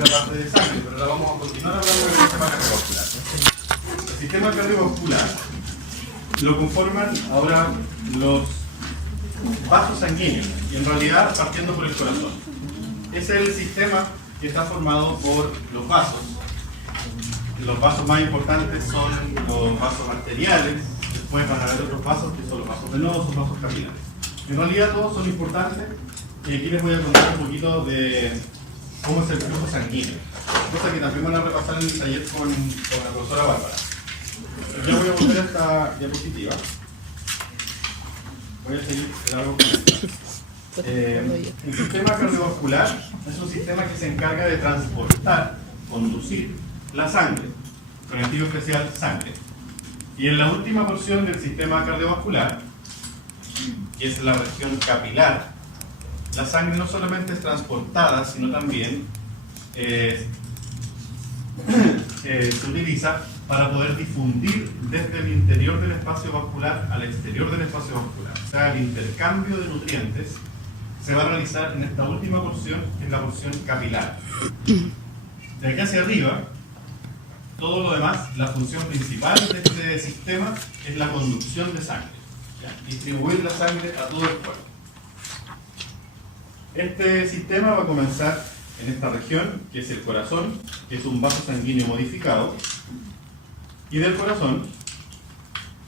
la parte de sangre, pero ahora vamos a continuar hablando del sistema cardiovascular. El sistema cardiovascular lo conforman ahora los vasos sanguíneos, y en realidad partiendo por el corazón. Ese es el sistema que está formado por los vasos. Los vasos más importantes son los vasos arteriales, después van a haber otros vasos que son los vasos venosos, vasos capilares. En realidad todos son importantes, y aquí les voy a contar un poquito de cómo es el flujo sanguíneo, cosa que también van a repasar en el taller con la profesora Bárbara. Ya voy a volver a esta diapositiva. Voy a seguir largo con esta. El sistema cardiovascular es un sistema que se encarga de transportar, conducir la sangre, con el sentido especial sangre. Y en la última porción del sistema cardiovascular, que es la región capilar, la sangre no solamente es transportada, sino también se utiliza para poder difundir desde el interior del espacio vascular al exterior del espacio vascular. O sea, el intercambio de nutrientes se va a realizar en esta última porción, que es la porción capilar. De aquí hacia arriba, todo lo demás, la función principal de este sistema es la conducción de sangre, ¿ya? Distribuir la sangre a todo el cuerpo. Este sistema va a comenzar en esta región, que es el corazón, que es un vaso sanguíneo modificado. Y del corazón,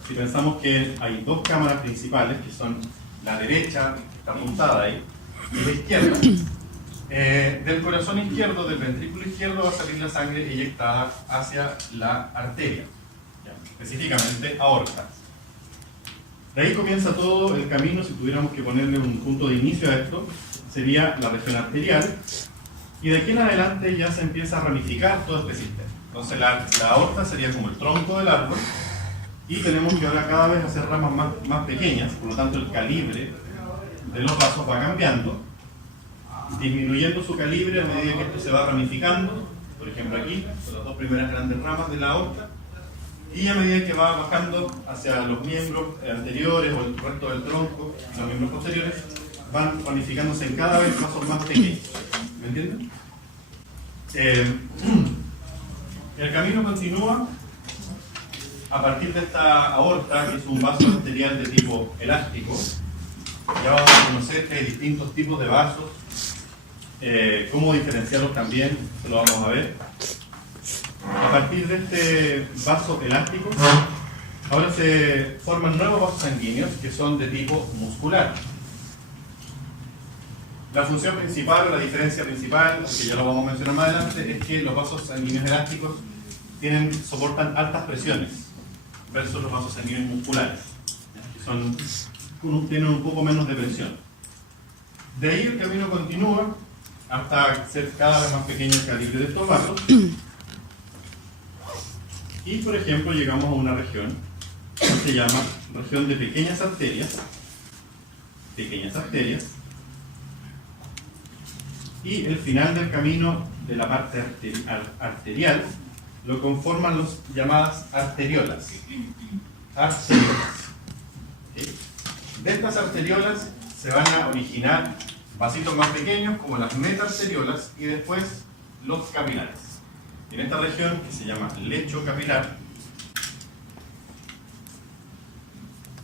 si pensamos que hay dos cámaras principales, que son la derecha, que está apuntada ahí, y la izquierda, del corazón izquierdo, del ventrículo izquierdo, va a salir la sangre eyectada hacia la arteria, ¿ya? Específicamente aorta. De ahí comienza todo el camino. Si tuviéramos que ponerle un punto de inicio a esto, sería la región arterial, y de aquí en adelante ya se empieza a ramificar todo este sistema. Entonces la aorta sería como el tronco del árbol, y tenemos que ahora cada vez hacer ramas más pequeñas, por lo tanto el calibre de los vasos va cambiando, disminuyendo su calibre a medida que esto se va ramificando. Por ejemplo aquí, son las dos primeras grandes ramas de la aorta, y a medida que va bajando hacia los miembros anteriores o el resto del tronco, los miembros posteriores, van ramificándose en cada vez vasos más pequeños. ¿Me entienden? El camino continúa a partir de esta aorta, que es un vaso arterial de tipo elástico. Ya vamos a conocer que hay distintos tipos de vasos, cómo diferenciarlos también, se lo vamos a ver. A partir de este vaso elástico, ahora se forman nuevos vasos sanguíneos que son de tipo muscular. La función principal, o la diferencia principal, que ya lo vamos a mencionar más adelante, es que los vasos sanguíneos elásticos soportan altas presiones versus los vasos sanguíneos musculares, que tienen un poco menos de presión. De ahí el camino continúa hasta ser cada vez más pequeño el calibre de estos vasos. Y por ejemplo llegamos a una región que se llama región de pequeñas arterias. Y el final del camino de la parte arterial lo conforman las llamadas arteriolas. ¿Sí? De estas arteriolas se van a originar vasitos más pequeños como las metarteriolas, y después los capilares. En esta región, que se llama lecho capilar,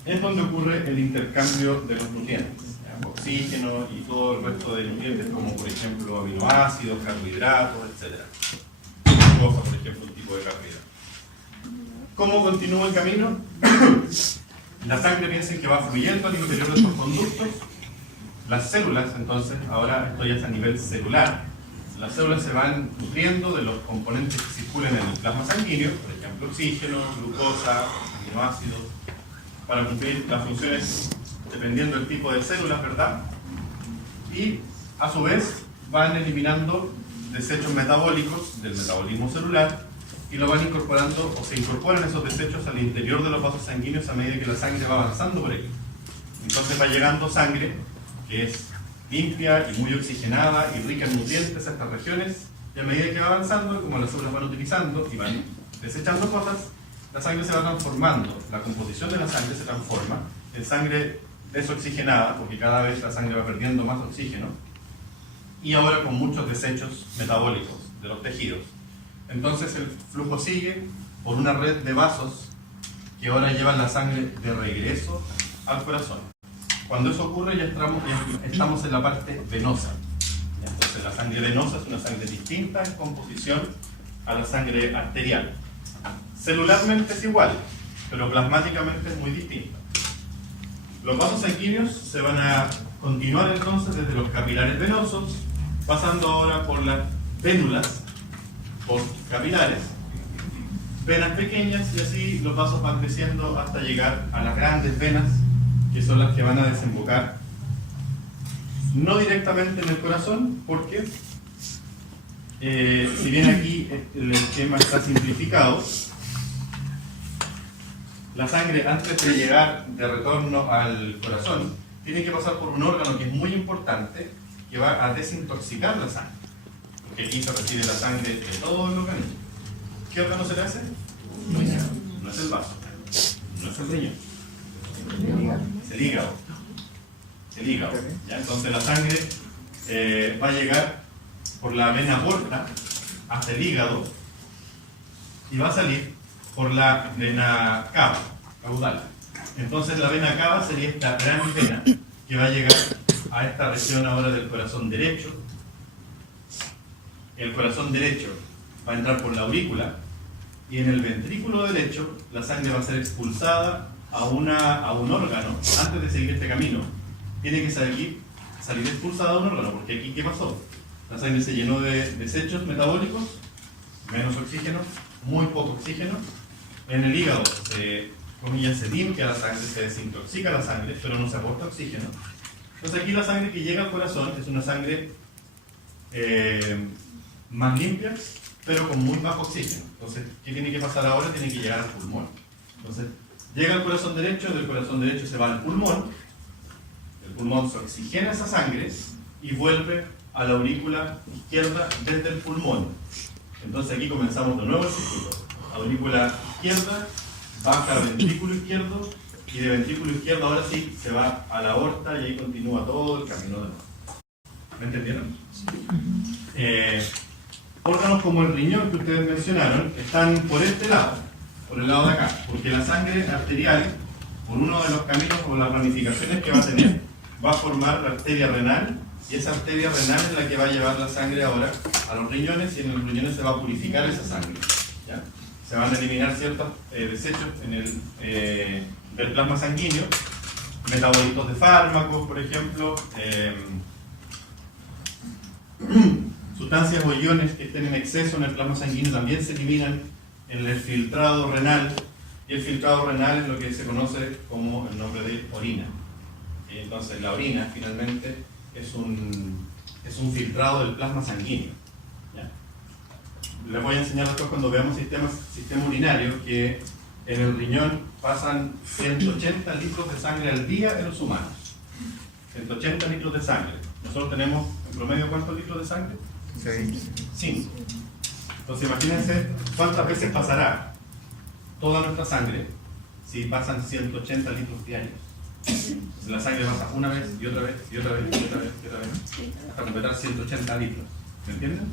es donde ocurre el intercambio de los nutrientes, oxígeno y todo el resto de nutrientes, como por ejemplo aminoácidos, carbohidratos, etc. Glucosa, por ejemplo, un tipo de carbohidrato. ¿Cómo continúa el camino? La sangre, piensen que va fluyendo al interior de estos conductos. Las células, entonces, ahora esto ya es a nivel celular. Las células se van nutriendo de los componentes que circulan en el plasma sanguíneo, por ejemplo, oxígeno, glucosa, aminoácidos, para cumplir las funciones dependiendo del tipo de células, ¿verdad? Y a su vez van eliminando desechos metabólicos del metabolismo celular, y lo van incorporando, o se incorporan esos desechos al interior de los vasos sanguíneos a medida que la sangre va avanzando por aquí. Entonces va llegando sangre que es limpia y muy oxigenada y rica en nutrientes a estas regiones, y a medida que va avanzando, como las células van utilizando y van desechando cosas, la sangre se va transformando, la composición de la sangre se transforma en sangre desoxigenada, porque cada vez la sangre va perdiendo más oxígeno, y ahora con muchos desechos metabólicos los tejidos. Entonces el flujo sigue por una red de vasos que ahora llevan la sangre de regreso al corazón. Cuando eso ocurre ya estamos en la parte venosa. Entonces la sangre venosa es una sangre distinta en composición a la sangre arterial. Celularmente es igual, pero plasmáticamente es muy distinta. Los vasos sanguíneos se van a continuar entonces desde los capilares venosos, pasando ahora por las vénulas postcapilares, venas pequeñas, y así los vasos van creciendo hasta llegar a las grandes venas, que son las que van a desembocar no directamente en el corazón, porque si bien aquí el esquema está simplificado, la sangre, antes de llegar de retorno al corazón, tiene que pasar por un órgano que es muy importante, que va a desintoxicar la sangre, porque aquí se recibe la sangre de todo el organismo. ¿Qué órgano será ese? No es el vaso, no es el riñón, es el hígado. El hígado. ¿Ya? Entonces la sangre va a llegar por la vena porta hasta el hígado y va a salir por la vena cava, caudal. Entonces la vena cava sería esta gran vena que va a llegar a esta región ahora del corazón derecho. El corazón derecho va a entrar por la aurícula y en el ventrículo derecho la sangre va a ser expulsada a un órgano. Antes de seguir este camino tiene que salir expulsada a un órgano, porque aquí ¿qué pasó? La sangre se llenó de desechos metabólicos, menos oxígeno, muy poco oxígeno. En el hígado se limpia la sangre, se desintoxica la sangre, pero no se aporta oxígeno. Entonces aquí la sangre que llega al corazón es una sangre más limpia, pero con muy bajo oxígeno. Entonces, ¿qué tiene que pasar ahora? Tiene que llegar al pulmón. Entonces, llega al corazón derecho, del corazón derecho se va al pulmón, el pulmón se oxigena esa sangre y vuelve a la aurícula izquierda desde el pulmón. Entonces aquí comenzamos de nuevo el círculo. Aurícula izquierda, baja al ventrículo izquierdo, y de ventrículo izquierdo ahora sí se va a la aorta y ahí continúa todo el camino de nuevo. ¿Me entendieron? Órganos como el riñón que ustedes mencionaron están por este lado, por el lado de acá, porque la sangre arterial, por uno de los caminos o las ramificaciones que va a tener, va a formar la arteria renal, y esa arteria renal es la que va a llevar la sangre ahora a los riñones, y en los riñones se va a purificar esa sangre. ¿Ya? Se van a eliminar ciertos desechos del plasma sanguíneo, metabolitos de fármacos, por ejemplo, sustancias o iones que estén en exceso en el plasma sanguíneo también se eliminan en el filtrado renal, y el filtrado renal es lo que se conoce como el nombre de orina. Y entonces la orina finalmente es un filtrado del plasma sanguíneo. ¿Ya? Les voy a enseñar después cuando veamos sistema urinario que en el riñón pasan 180 litros de sangre al día en los humanos. 180 litros de sangre. Nosotros tenemos en promedio ¿cuántos litros de sangre? 5. Entonces imagínense cuántas veces pasará toda nuestra sangre si pasan 180 litros diarios. Entonces la sangre pasa una vez y otra vez y otra vez y otra vez y otra vez hasta completar 180 litros. ¿Me entienden?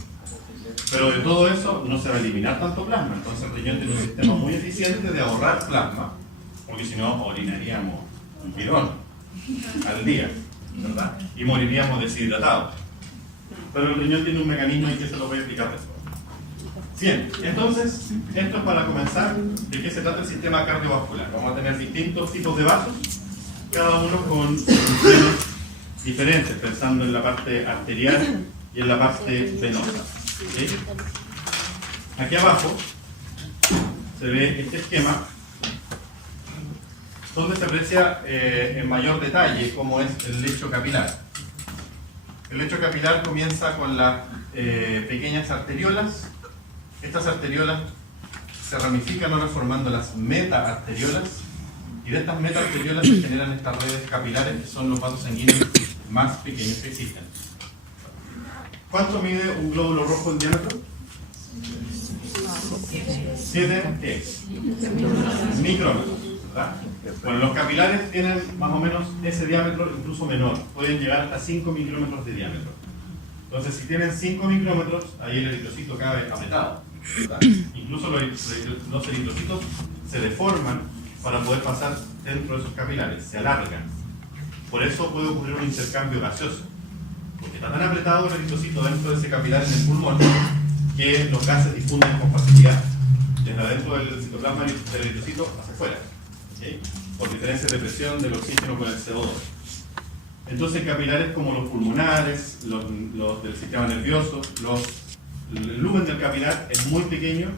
Pero de todo eso no se va a eliminar tanto plasma. Entonces el riñón tiene un sistema muy eficiente de ahorrar plasma, porque si no orinaríamos un bidón al día, ¿verdad? Y moriríamos deshidratados. Pero el riñón tiene un mecanismo en que se lo voy a explicar después. Bien, entonces, esto es para comenzar de qué se trata el sistema cardiovascular. Vamos a tener distintos tipos de vasos, cada uno con funciones diferentes, pensando en la parte arterial y en la parte venosa. ¿Okay? Aquí abajo se ve este esquema donde se aprecia en mayor detalle cómo es el lecho capilar. El lecho capilar comienza con las pequeñas arteriolas. Estas arteriolas se ramifican ahora formando las metaarteriolas, y de estas metaarteriolas se generan estas redes capilares que son los vasos sanguíneos más pequeños que existen. ¿Cuánto mide un glóbulo rojo en diámetro? 7 micrómetros, ¿verdad? Bueno, los capilares tienen más o menos ese diámetro, incluso menor, pueden llegar hasta 5 micrómetros de diámetro. Entonces, si tienen 5 micrómetros, ahí el eritrocito cabe apretado, ¿verdad? Incluso los eritrocitos se deforman para poder pasar dentro de esos capilares, se alargan. Por eso puede ocurrir un intercambio gaseoso, porque está tan apretado el eritrocito dentro de ese capilar en el pulmón que los gases difunden con facilidad desde adentro del citoplasma del eritrocito hacia afuera, ¿okay? Por diferencia de presión del oxígeno con el CO2. Entonces, capilares como los pulmonares, los del sistema nervioso, el lumen del capilar es muy pequeño,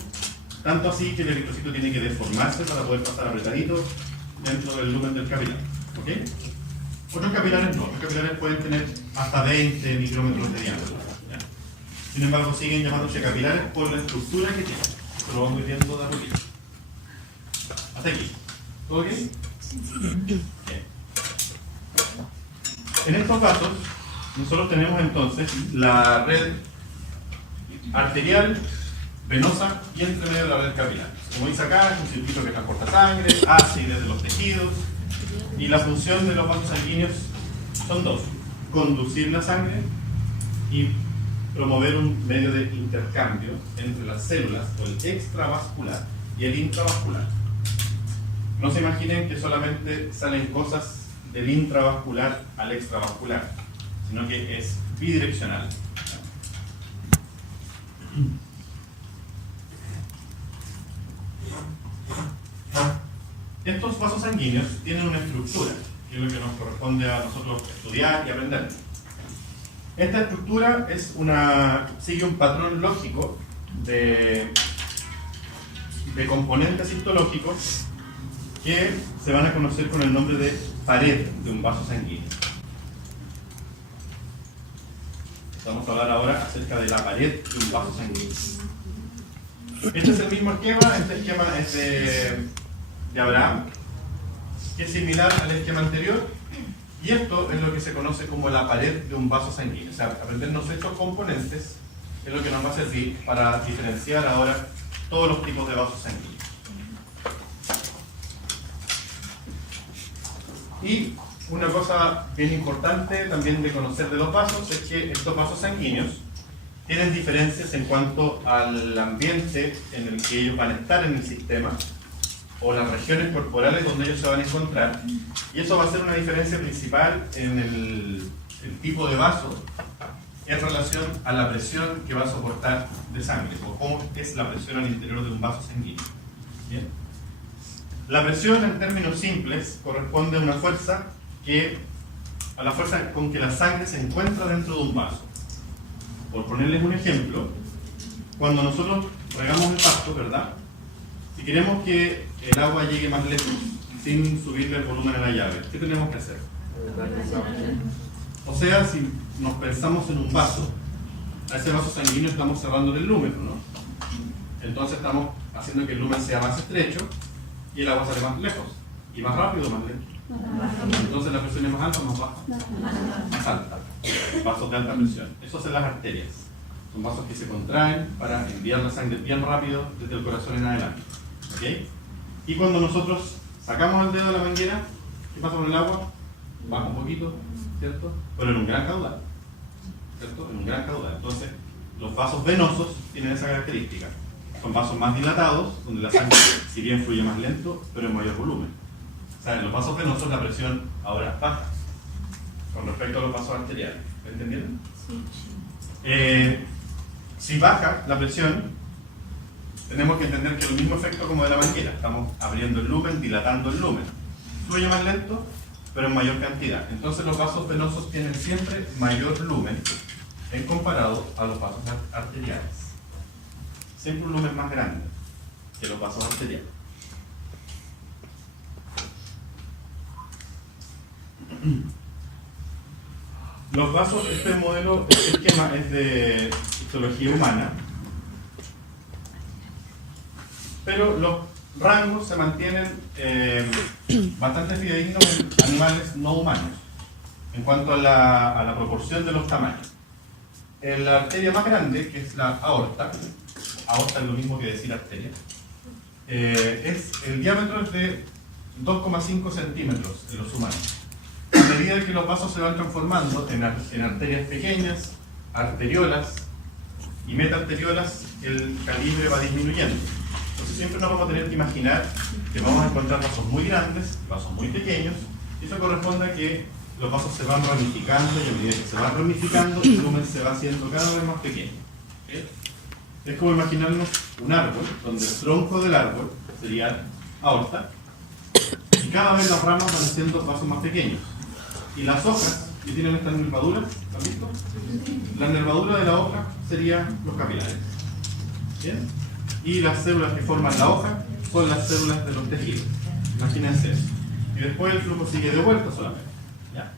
tanto así que el eritrocito tiene que deformarse para poder pasar apretadito dentro del lumen del capilar. ¿Okay? Otros capilares no, otros capilares pueden tener hasta 20 micrómetros de diámetro. ¿Ya? Sin embargo, siguen llamándose capilares por la estructura que tienen. Esto lo vamos viendo de a poquito. Hasta aquí. ¿Todo bien? Bien. En estos casos, nosotros tenemos entonces la red arterial, venosa y entre medio de la red capilar. Como dice acá, es un circuito que transporta sangre, hace y desde los tejidos. Y la función de los vasos sanguíneos son dos: conducir la sangre y promover un medio de intercambio entre las células, o el extravascular y el intravascular. No se imaginen que solamente salen cosas del intravascular al extravascular, sino que es bidireccional. Estos vasos sanguíneos tienen una estructura, que es lo que nos corresponde a nosotros estudiar y aprender. Esta estructura sigue un patrón lógico de componentes histológicos que se van a conocer con el nombre de pared de un vaso sanguíneo. Vamos a hablar ahora acerca de la pared de un vaso sanguíneo. Este es el mismo esquema, este esquema es de Abraham, que es similar al esquema anterior, y esto es lo que se conoce como la pared de un vaso sanguíneo. O sea, aprendernos estos componentes es lo que nos va a servir para diferenciar ahora todos los tipos de vasos sanguíneos. Y una cosa bien importante también de conocer de los vasos es que estos vasos sanguíneos tienen diferencias en cuanto al ambiente en el que ellos van a estar en el sistema, o las regiones corporales donde ellos se van a encontrar, y eso va a ser una diferencia principal en el tipo de vaso en relación a la presión que va a soportar de sangre, o cómo es la presión al interior de un vaso sanguíneo. ¿Bien? La presión, en términos simples, corresponde a una fuerza a la fuerza con que la sangre se encuentra dentro de un vaso. Por ponerles un ejemplo, cuando nosotros regamos el pasto, ¿verdad? Si queremos que el agua llegue más lejos, sin subirle el volumen a la llave, ¿qué tenemos que hacer? O sea, si nos pensamos en un vaso, a ese vaso sanguíneo estamos cerrando el lumen, ¿no? Entonces estamos haciendo que el lumen sea más estrecho y el agua sale más lejos, y más rápido o más lento. Entonces la presión es más alta o más baja. Más alta. Vasos de alta presión. Eso son las arterias. Son vasos que se contraen para enviar la sangre bien rápido desde el corazón en adelante. ¿Okay? Y cuando nosotros sacamos el dedo de la manguera, ¿qué pasa con el agua? Baja un poquito, ¿cierto? Pero en un gran caudal, ¿cierto? En un gran caudal. Entonces, los vasos venosos tienen esa característica. Son vasos más dilatados, donde la sangre, si bien fluye más lento, pero en mayor volumen. O sea, en los vasos venosos la presión ahora es baja, con respecto a los vasos arteriales. ¿Me entendieron? Sí. Si baja la presión, tenemos que entender que es el mismo efecto como de la manguera. Estamos abriendo el lumen, dilatando el lumen. Fluye más lento, pero en mayor cantidad. Entonces los vasos venosos tienen siempre mayor lumen en comparado a los vasos arteriales. Siempre un lumen más grande que los vasos arteriales. Los vasos, este modelo, este esquema es de histología humana, pero los rangos se mantienen bastante fidedignos en animales no humanos en cuanto a la proporción de los tamaños. La arteria más grande, que es la aorta es lo mismo que decir arteria, el diámetro es de 2,5 centímetros en los humanos. A medida que los vasos se van transformando en arterias pequeñas, arteriolas y metaarteriolas, el calibre va disminuyendo. Entonces siempre nos vamos a tener que imaginar que vamos a encontrar vasos muy grandes, vasos muy pequeños, y eso corresponde a que los vasos se van ramificando y a medida que se van ramificando, el lumen se va haciendo cada vez más pequeño. ¿Sí? Es como imaginarnos un árbol, donde el tronco del árbol sería aorta, y cada vez las ramas van haciendo vasos más pequeños. Y las hojas que tienen estas nervaduras, ¿han visto? La nervadura de la hoja serían los capilares. ¿Bien? Y las células que forman la hoja son las células de los tejidos. Imagínense eso. Y después el flujo sigue de vuelta solamente. ¿Ya?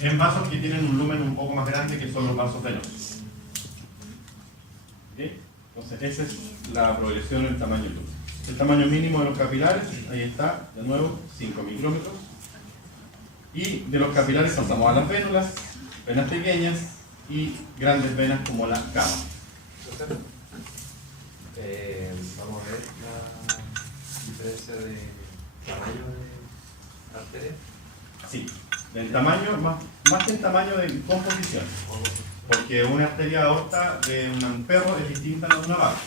En vasos que tienen un lumen un poco más grande, que son los vasos venosos. ¿Sí? Entonces, esa es la progresión en tamaño del lumen. El tamaño mínimo de los capilares, ahí está, de nuevo, 5 micrómetros. Y de los capilares pasamos a las vénulas, venas pequeñas y grandes venas como la cava. Vamos a ver la diferencia de tamaño de arteria. Sí, del tamaño, más que el tamaño de composición. Porque una arteria aorta de un perro es distinta a la de una vaca,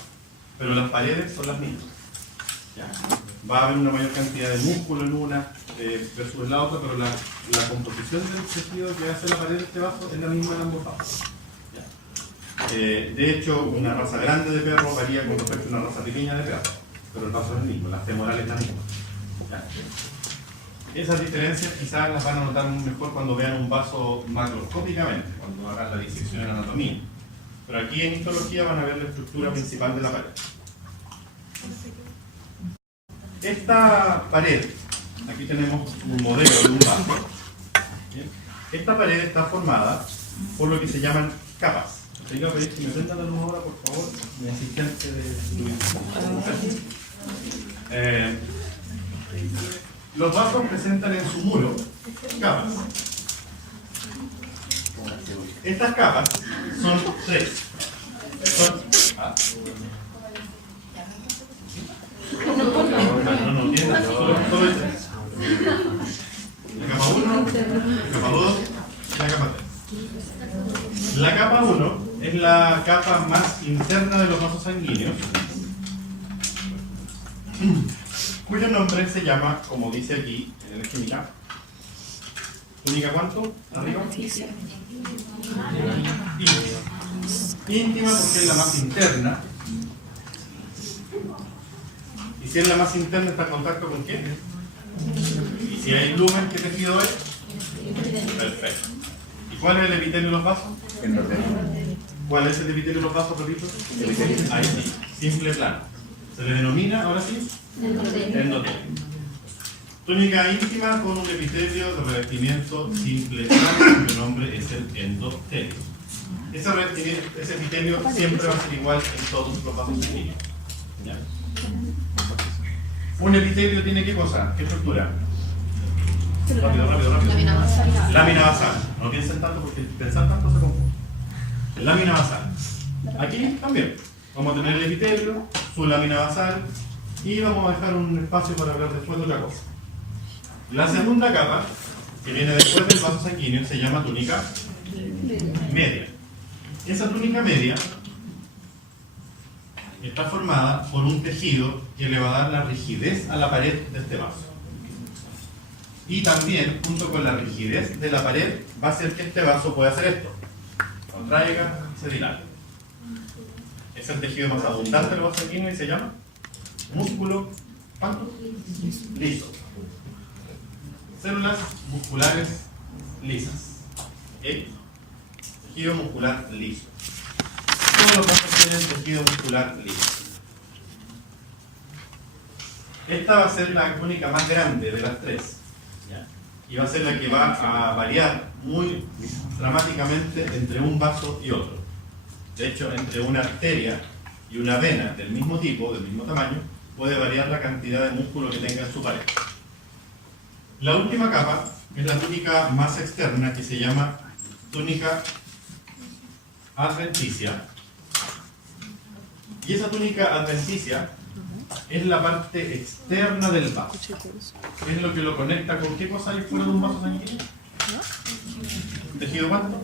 pero las paredes son las mismas. ¿Ya? Va a haber una mayor cantidad de músculo en una versus la otra, pero la composición del tejido que hace la pared de este vaso es la misma en ambos vasos. De hecho, una raza grande de perro varía con respecto a una raza pequeña de perro, pero el vaso es el mismo, las femorales también. ¿Ya? Esas diferencias quizás las van a notar mejor cuando vean un vaso macroscópicamente, cuando hagan la disección en anatomía. Pero aquí en histología van a ver la estructura principal de la pared. Esta pared, aquí tenemos un modelo de un vaso. ¿Bien? Esta pared está formada por lo que se llaman capas. Te iba a pedir que me prendan la luz ahora, por favor, mi asistente de los vasos presentan en su muro capas. Estas capas son tres. No, tiene solo es tres. La capa 1, la capa 2 y la capa 3. La capa 1 es la capa más interna de los vasos sanguíneos, cuyo nombre se llama, como dice aquí en la química, ¿túnica cuánto? ¿Arriba? Íntima porque es la más interna. Y si es la más interna, ¿está en contacto con qué? Y si hay lumen, ¿qué tejido es? Perfecto. ¿Y cuál es el epitelio de los vasos? ¿Cuál es el epitelio de los vasos, repito? Ahí sí, simple plano. Se le denomina, ahora sí, endotelio. Túnica íntima con un epitelio de revestimiento simple plano, cuyo nombre es el endotelio. Ese epitelio siempre va a ser igual en todos los vasos sanguíneos. ¿Ya? Un epitelio tiene ¿qué cosa? ¿Qué estructura? Rápido. Lámina basal. No piensen tanto porque pensar tanto se confunde. Lámina basal. Aquí también vamos a tener el epitelio, su lámina basal, y vamos a dejar un espacio para hablar después de otra cosa. La segunda capa, que viene después del vaso sanguíneo, se llama túnica media. Esa túnica media está formada por un tejido que le va a dar la rigidez a la pared de este vaso. Y también, junto con la rigidez de la pared, va a hacer que este vaso pueda hacer esto. Contraiga, se dilata. Es el tejido más abundante del vaso sanguíneo y se llama músculo, ¿cuánto? Liso. Células musculares lisas. ¿Okay? Tejido muscular liso. Todos los vasos tienen tejido muscular liso. Esta va a ser la túnica más grande de las tres. ¿Ya? Y va a ser la que va a variar muy dramáticamente entre un vaso y otro. De hecho, entre una arteria y una vena del mismo tipo, del mismo tamaño, puede variar la cantidad de músculo que tenga en su pared. La última capa es la túnica más externa, que se llama túnica adventicia. Y esa túnica adventicia es la parte externa del vaso. Es lo que lo conecta con qué cosa hay fuera de un vaso sanguíneo. ¿Tejido cuánto?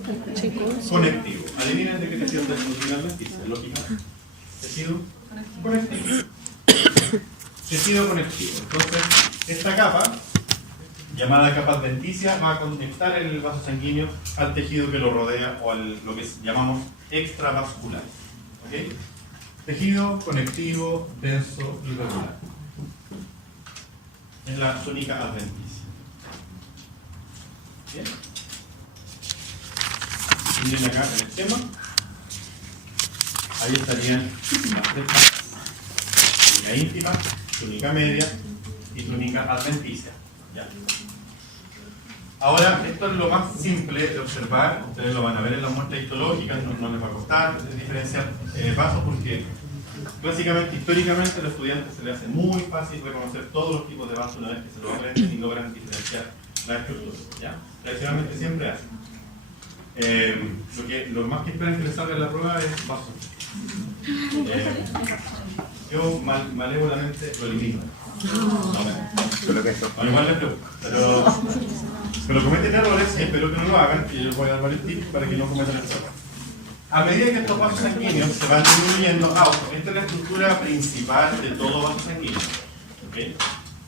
Conectivo. Adivinen de qué tejido está hecho finalmente, lógicamente. Tejido conectivo. Tejido conectivo. Entonces, esta capa, llamada capa adventicia, va a conectar el vaso sanguíneo al tejido que lo rodea o al lo que llamamos extravascular. ¿Okay? Tejido conectivo denso y regular. Es la túnica adventicia. ¿Bien? Miren acá el esquema. Ahí estarían las tres partes: túnica íntima, túnica media y túnica adventicia. ¿Ya? Ahora, esto es lo más simple de observar. Ustedes lo van a ver en las muestras histológicas, no les va a costar diferenciar vasos porque básicamente, históricamente, a los estudiantes se les hace muy fácil reconocer todos los tipos de vasos una vez que se lo aprenden y logran diferenciar la estructura. ¿Ya? Tradicionalmente siempre hacen. Lo más que esperan que les salga en la prueba es vaso. Yo malévolamente lo elimino. Igual les preocupa. Pero cometen errores y espero que no lo hagan, y yo les voy a dar varios tips para que no cometan esos errores. A medida que estos vasos sanguíneos se van disminuyendo, esta es la estructura principal de todo vaso sanguíneo. ¿Okay?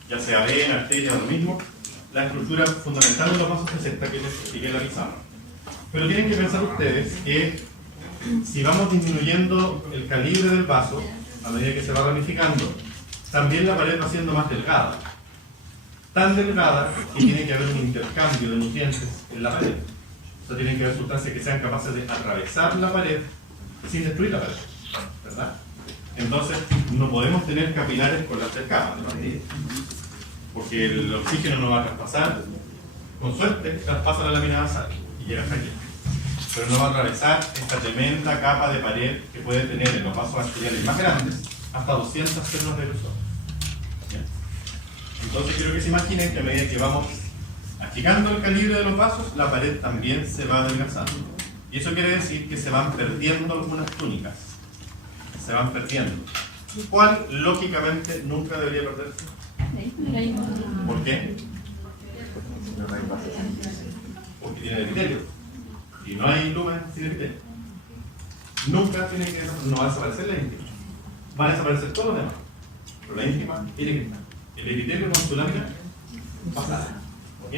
Ya sea vena, arteria, lo mismo. La estructura fundamental de los vasos es esta que les expliqué en la pizarra. Pero tienen que pensar ustedes que si vamos disminuyendo el calibre del vaso, a medida que se va ramificando, también la pared va siendo más delgada. Tan delgada que tiene que haber un intercambio de nutrientes en la pared. O sea, tienen que haber sustancias que sean capaces de atravesar la pared sin destruir la pared, ¿verdad? Entonces, no podemos tener capilares con las tres capas, ¿no? Porque el oxígeno no va a traspasar. Con suerte, traspasa la lámina basal y llega hasta aquí. Pero no va a atravesar esta tremenda capa de pared que puede tener en los vasos arteriales más grandes hasta 200 células de grosor. ¿Bien? Entonces quiero que se imaginen que a medida que vamos achicando el calibre de los vasos, la pared también se va adelgazando. Y eso quiere decir que se van perdiendo algunas túnicas. Se van perdiendo. ¿Cuál, lógicamente, nunca debería perderse? ¿Por qué? Porque tiene epitelio. Y no hay lumen sin epitelio. Nunca tiene que... No va a desaparecer la íntima. Van a desaparecer todos los demás. Pero la íntima tiene que estar. El epitelio con su lámina pasada. ¿Ok?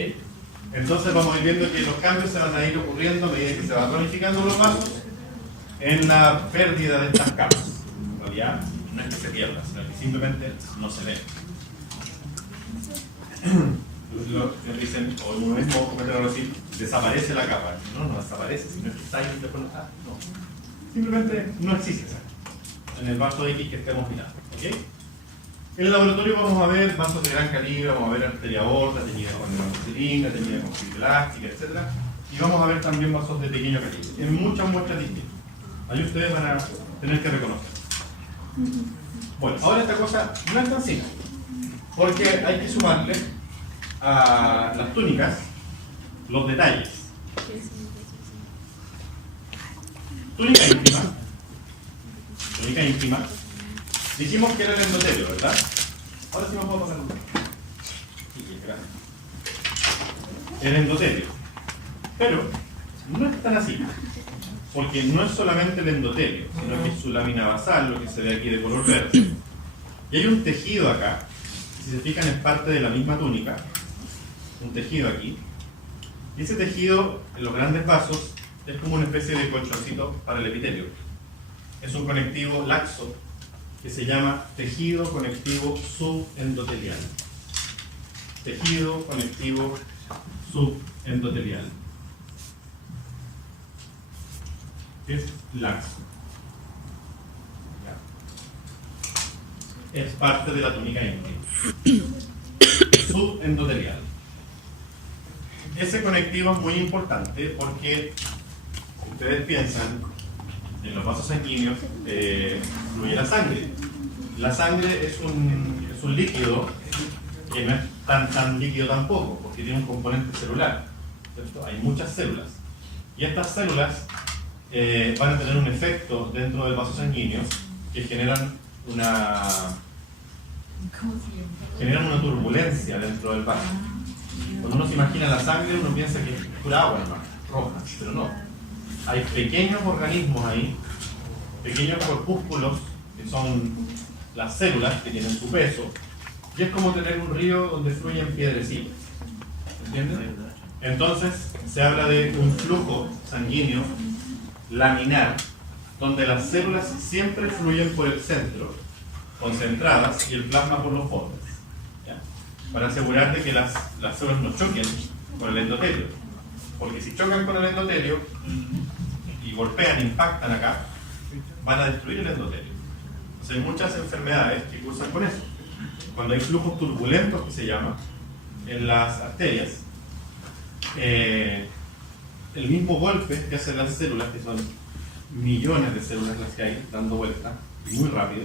Entonces vamos a ir viendo que los cambios se van a ir ocurriendo a medida que se van ramificando los vasos en la pérdida de estas capas. En realidad no es que se pierda, sino que simplemente no se ve. Nos dicen, o uno mismo comentario así, desaparece la capa. No desaparece, sino que está ahí y después no está. No. Simplemente no existe en el vaso X que estemos mirando. ¿Okay? En el laboratorio vamos a ver vasos de gran calibre, vamos a ver arteria aorta, teñida con amoxicilina, teñida con fibra elástica, etc. Y vamos a ver también vasos de pequeño calibre, en muchas muestras distintas. Ahí ustedes van a tener que reconocer. Bueno, ahora esta cosa no es tan simple, porque hay que sumarle a las túnicas los detalles. Túnica íntima. Túnica íntima. Dijimos que era el endotelio, ¿verdad? Ahora sí me puedo pasar un poco. El endotelio. Pero no es tan así. Porque no es solamente el endotelio, sino que es su lámina basal, lo que se ve aquí de color verde. Y hay un tejido acá, si se fijan es parte de la misma túnica, un tejido aquí. Y ese tejido, en los grandes vasos, es como una especie de colchoncito para el epitelio. Es un conectivo laxo que se llama tejido conectivo subendotelial. Tejido conectivo subendotelial. Es laxo. Es parte de la túnica íntima. Subendotelial. Ese conectivo es muy importante porque ustedes piensan en los vasos sanguíneos fluye la sangre. La sangre es un líquido que no es tan líquido tampoco, porque tiene un componente celular, ¿cierto? Hay muchas células. Y estas células van a tener un efecto dentro del vaso sanguíneo que generan una turbulencia dentro del vaso. Cuando uno se imagina la sangre, uno piensa que es pura agua, ¿no? rojas, pero no. Hay pequeños organismos ahí, pequeños corpúsculos, que son las células que tienen su peso, y es como tener un río donde fluyen piedrecillas. ¿Entiendes? Entonces, se habla de un flujo sanguíneo laminar, donde las células siempre fluyen por el centro, concentradas, y el plasma por los bordes, ¿ya? Para asegurar de que las células no choquen con el endotelio. Porque si chocan con el endotelio y golpean, impactan acá, van a destruir el endotelio. Entonces hay muchas enfermedades que cursan con eso. Cuando hay flujos turbulentos, que se llama, en las arterias, el mismo golpe que hacen las células, que son millones de células las que hay dando vuelta, y muy rápido,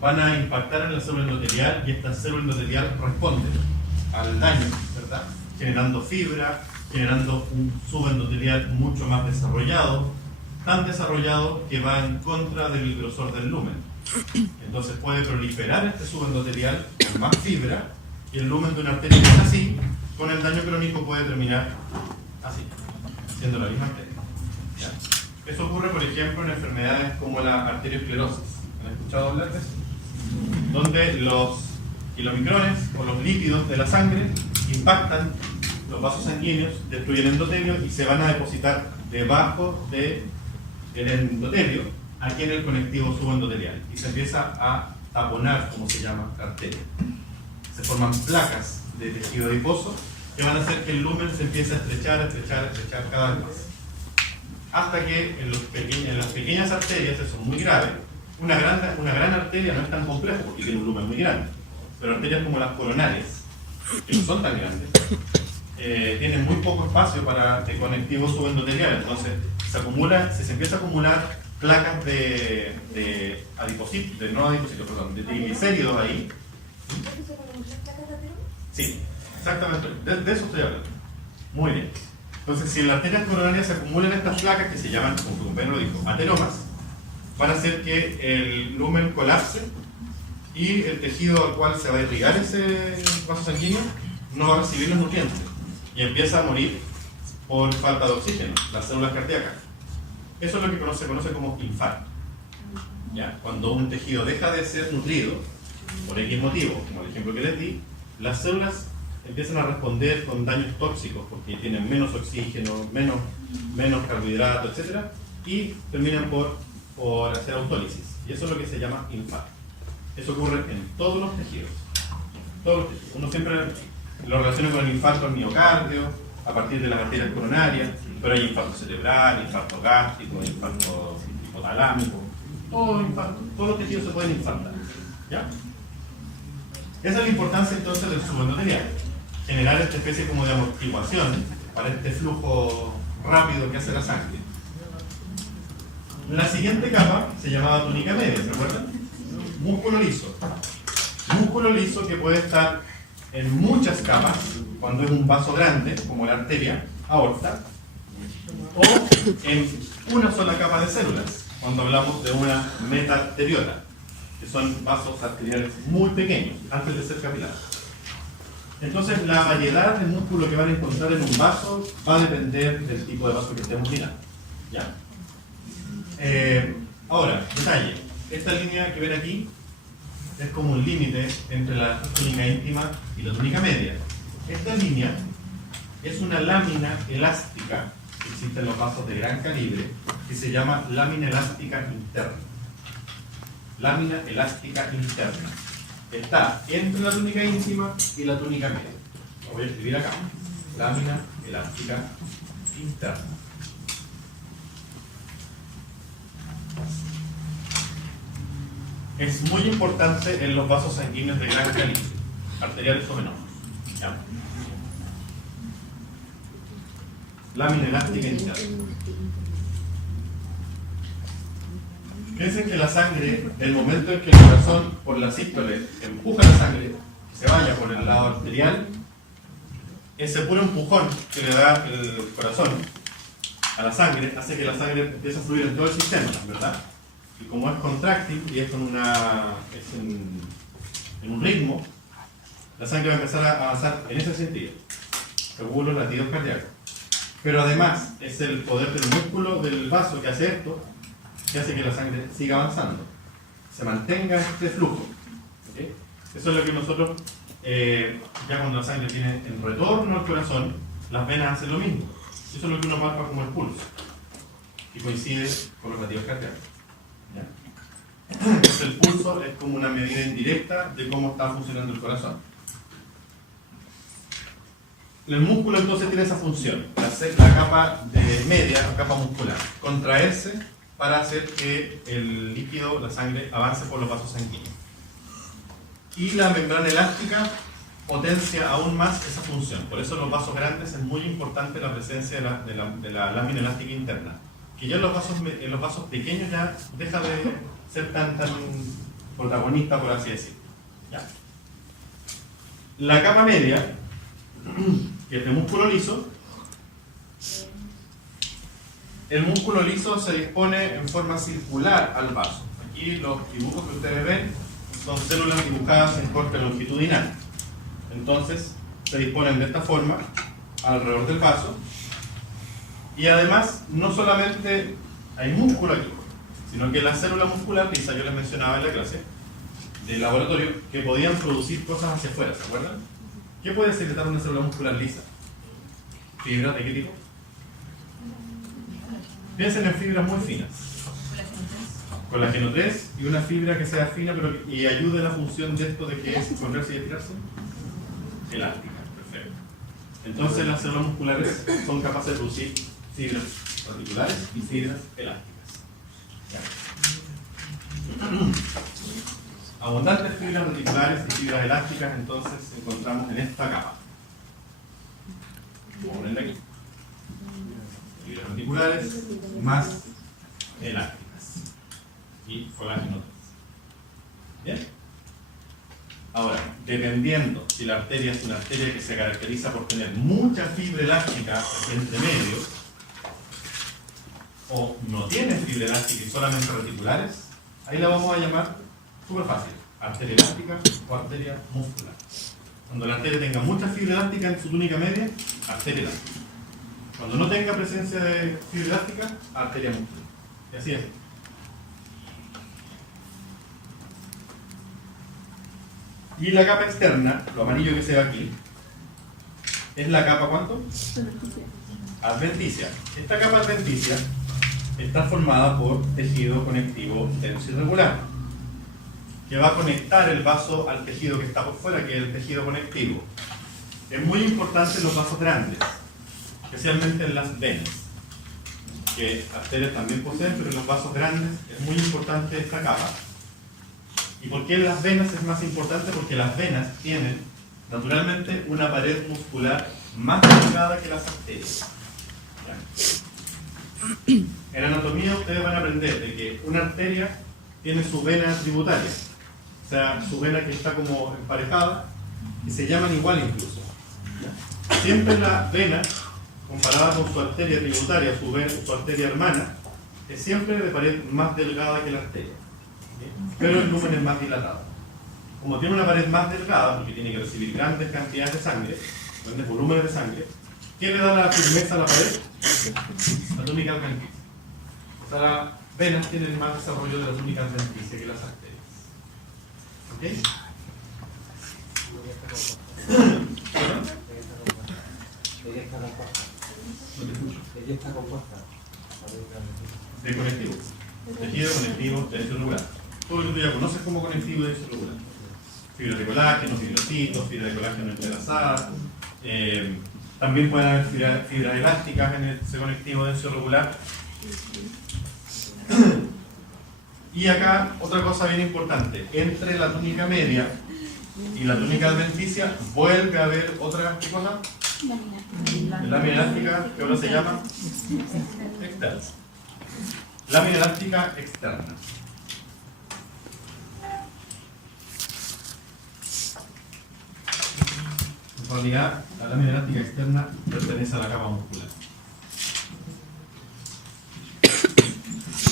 van a impactar en la célula endotelial, y esta célula endotelial responde al daño, ¿verdad? Generando fibra, generando un subendotelial mucho más desarrollado, tan desarrollado que va en contra del grosor del lumen. Entonces puede proliferar este subendotelial con más fibra, y el lumen de una arteria que es así, con el daño crónico puede terminar así, siendo la misma arteria. ¿Ya? Eso ocurre, por ejemplo, en enfermedades como la arteriosclerosis. ¿Han escuchado hablar de eso? Donde los kilomicrones o los lípidos de la sangre impactan los vasos sanguíneos, destruyen el endotelio y se van a depositar debajo del endotelio, aquí en el conectivo subendotelial, y se empieza a taponar, como se llama, la arteria. Se forman placas de tejido adiposo que van a hacer que el lumen se empiece a estrechar cada vez más. Hasta que en las pequeñas arterias, eso es muy grave. Una gran arteria no es tan compleja porque tiene un lumen muy grande, pero arterias como las coronarias, que no son tan grandes, tienen muy poco espacio de conectivo subendotelial. Entonces se empieza a acumular placas de triglicéridos ahí. Sí, exactamente, de eso estoy hablando. Muy bien. Entonces, si en las arterias coronarias se acumulan estas placas que se llaman, como tu compañero dijo, ateromas, van a hacer que el lumen colapse y el tejido al cual se va a irrigar ese vaso sanguíneo no va a recibir los nutrientes y empieza a morir por falta de oxígeno, las células cardíacas. Eso es lo que se conoce como infarto. ¿Ya? Cuando un tejido deja de ser nutrido por X motivo, como el ejemplo que les di, las células empiezan a responder con daños tóxicos porque tienen menos oxígeno, menos carbohidratos, etc. Y terminan por hacer autólisis. Y eso es lo que se llama infarto. Eso ocurre en todos los tejidos. Todos los tejidos. Uno siempre lo relaciona con el infarto al miocardio, a partir de las arterias coronarias, pero hay infarto cerebral, infarto gástrico, infarto hipotalámico, todos los tejidos se pueden infartar. ¿Ya? Esa es la importancia entonces del subendotelial. Generar esta especie como de amortiguación para este flujo rápido que hace la sangre. La siguiente capa se llamaba túnica media, ¿se acuerdan? Músculo liso. Músculo liso que puede estar en muchas capas, cuando es un vaso grande, como la arteria aorta, o en una sola capa de células, cuando hablamos de una metaarteriota, que son vasos arteriales muy pequeños, antes de ser capilares. Entonces, la variedad de músculo que van a encontrar en un vaso va a depender del tipo de vaso que estemos mirando. ¿Ya? Ahora, detalle. Esta línea que ven aquí es como un límite entre la túnica íntima y la túnica media. Esta línea es una lámina elástica que existe en los vasos de gran calibre, que se llama lámina elástica interna. Lámina elástica interna. Está entre la túnica íntima y la túnica media. Lo voy a escribir acá. Lámina elástica interna. Es muy importante en los vasos sanguíneos de gran calibre, arteriales o venosos. ¿Ya? Lámina elástica interna. Piensen que la sangre, el momento en que el corazón por la sístole empuja la sangre, que se vaya por el lado arterial, ese puro empujón que le da el corazón a la sangre hace que la sangre empiece a fluir en todo el sistema, ¿verdad? Y como es contráctil y es en un ritmo, la sangre va a empezar a avanzar en ese sentido, según los latidos cardíacos. Pero además es el poder del músculo del vaso que hace esto, que hace que la sangre siga avanzando, se mantenga este flujo. ¿Okay? Eso es lo que nosotros, ya cuando la sangre tiene el retorno al corazón, las venas hacen lo mismo. Eso es lo que uno palpa como el pulso, y coincide con los latidos cardíacos. ¿Ya? Entonces el pulso es como una medida indirecta de cómo está funcionando el corazón. El músculo entonces tiene esa función, hacer la capa de media, la capa muscular, contraerse para hacer que el líquido, la sangre, avance por los vasos sanguíneos. Y la membrana elástica potencia aún más esa función. Por eso en los vasos grandes es muy importante la presencia de la lámina elástica interna. Que ya en los vasos pequeños ya deja de ser tan protagonista, por así decirlo. ¿Ya? La capa media, que es de músculo liso, el músculo liso se dispone en forma circular al vaso. Aquí los dibujos que ustedes ven son células dibujadas en corte longitudinal. Entonces se disponen de esta forma alrededor del vaso, y además no solamente hay músculo aquí, sino que la célula muscular lisa, yo les mencionaba en la clase del laboratorio, que podían producir cosas hacia afuera, ¿se acuerdan? ¿Qué puede secretar una célula muscular lisa? ¿Fibras de qué tipo? Piensen en fibras muy finas. Colágeno 3 y una fibra que sea fina y ayude a la función de esto de que es correrse y estirarse. Elástica, perfecto. Entonces las células musculares son capaces de producir fibras particulares y fibras elásticas. Abundantes fibras reticulares y fibras elásticas entonces encontramos en esta capa. Vamos a ponerla aquí. Fibras reticulares más elásticas y colágeno 3. ¿Bien? Ahora, dependiendo si la arteria es una arteria que se caracteriza por tener mucha fibra elástica entre medio, o no tiene fibra elástica y solamente reticulares, ahí la vamos a llamar súper fácil, arteria elástica o arteria muscular. Cuando la arteria tenga mucha fibra elástica en su túnica media, arteria elástica. Cuando no tenga presencia de fibra elástica, arteria muscular. Y así es. Y la capa externa, lo amarillo que se ve aquí, es la capa ¿cuánto? Adventicia. Esta capa adventicia está formada por tejido conectivo denso irregular, que va a conectar el vaso al tejido que está por fuera, que es el tejido conectivo. Es muy importante en los vasos grandes, especialmente en las venas, que arterias también poseen, pero en los vasos grandes es muy importante esta capa. ¿Y por qué en las venas es más importante? Porque las venas tienen naturalmente una pared muscular más delgada que las arterias. ¿Ya? En anatomía ustedes van a aprender de que una arteria tiene su vena tributaria, o sea, su vena que está como emparejada, y se llaman igual incluso. ¿Ya? Siempre la vena, comparada con su arteria tributaria, su arteria hermana, es siempre de pared más delgada que la arteria, pero el lumen es más dilatado. Como tiene una pared más delgada, porque tiene que recibir grandes cantidades de sangre, grandes volúmenes de sangre, ¿qué le da la firmeza a la pared? La túnica adventicia. O sea, las venas tienen más desarrollo de la túnica adventicia que las arterias. ¿Ok? Ella está compuesta. De conectivo. Tejido conectivo denso irregular. Todo lo que tú ya conoces como conectivo denso irregular. Fibras de colágeno, fibrocitos, fibras de colágeno entrelazadas. También pueden haber fibras elásticas en ese conectivo denso irregular. Y acá otra cosa bien importante, entre la túnica media y la túnica adventicia vuelve a haber otra cosa, lámina elástica, que ahora se llama externa. Lámina elástica externa. En realidad, la lámina elástica externa pertenece a la capa muscular.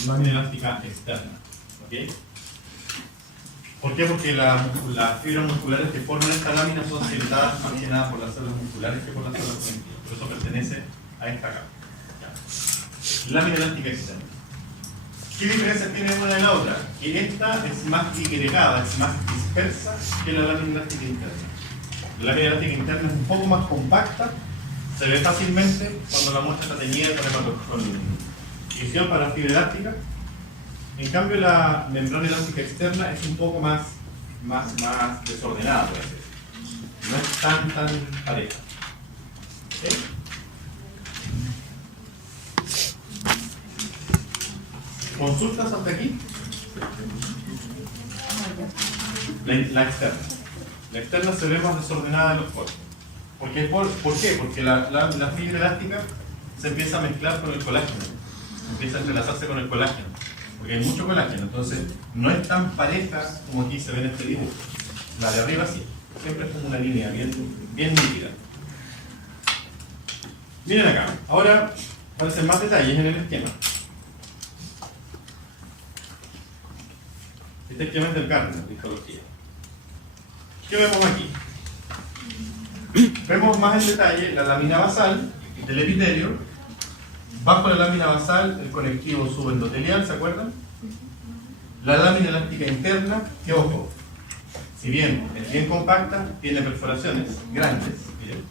Lámina elástica externa. ¿Ok? ¿Por qué? Porque las fibras musculares que forman esta lámina son secretadas más que nada por las células musculares que por las células conectivas. Por eso pertenece a esta capa. Ya. Lámina elástica externa. ¿Qué diferencia tiene una de la otra? Que esta es más digregada, es más dispersa que la lámina elástica interna. La lámina elástica interna es un poco más compacta, se ve fácilmente cuando la muestra está teñida con visión para fibra elástica. En cambio, la membrana elástica externa es un poco más desordenada, por así decirlo. No es tan pareja. ¿Okay? ¿Consultas hasta aquí? La externa. La externa se ve más desordenada en los poros. ¿Por qué? Porque la fibra elástica se empieza a mezclar con el colágeno. Empieza a entrelazarse con el colágeno. Porque hay mucho colágeno. Entonces, no es tan pareja como aquí se ve en este dibujo. La de arriba sí. Siempre es como una línea bien nítida. Miren acá. Ahora aparecen más detalles en el esquema. Este esquema es del Gardner, de histología. ¿Qué vemos aquí? Vemos más en detalle la lámina basal del epitelio. Bajo la lámina basal, el conectivo subendotelial, ¿se acuerdan? La lámina elástica interna, que ojo, si bien es bien compacta, tiene perforaciones grandes, miren,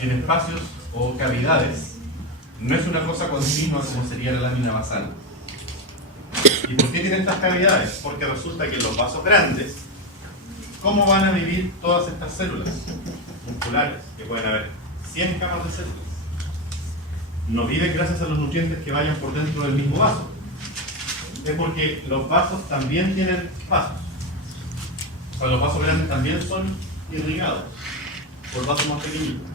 tiene espacios o cavidades. No es una cosa continua como sería la lámina basal. ¿Y por qué tiene estas cavidades? Porque resulta que los vasos grandes, ¿cómo van a vivir todas estas células musculares? Que pueden haber 100 capas de células. No viven gracias a los nutrientes que vayan por dentro del mismo vaso. Es porque los vasos también tienen pasos. O sea, los vasos grandes también son irrigados por vasos más pequeñitos.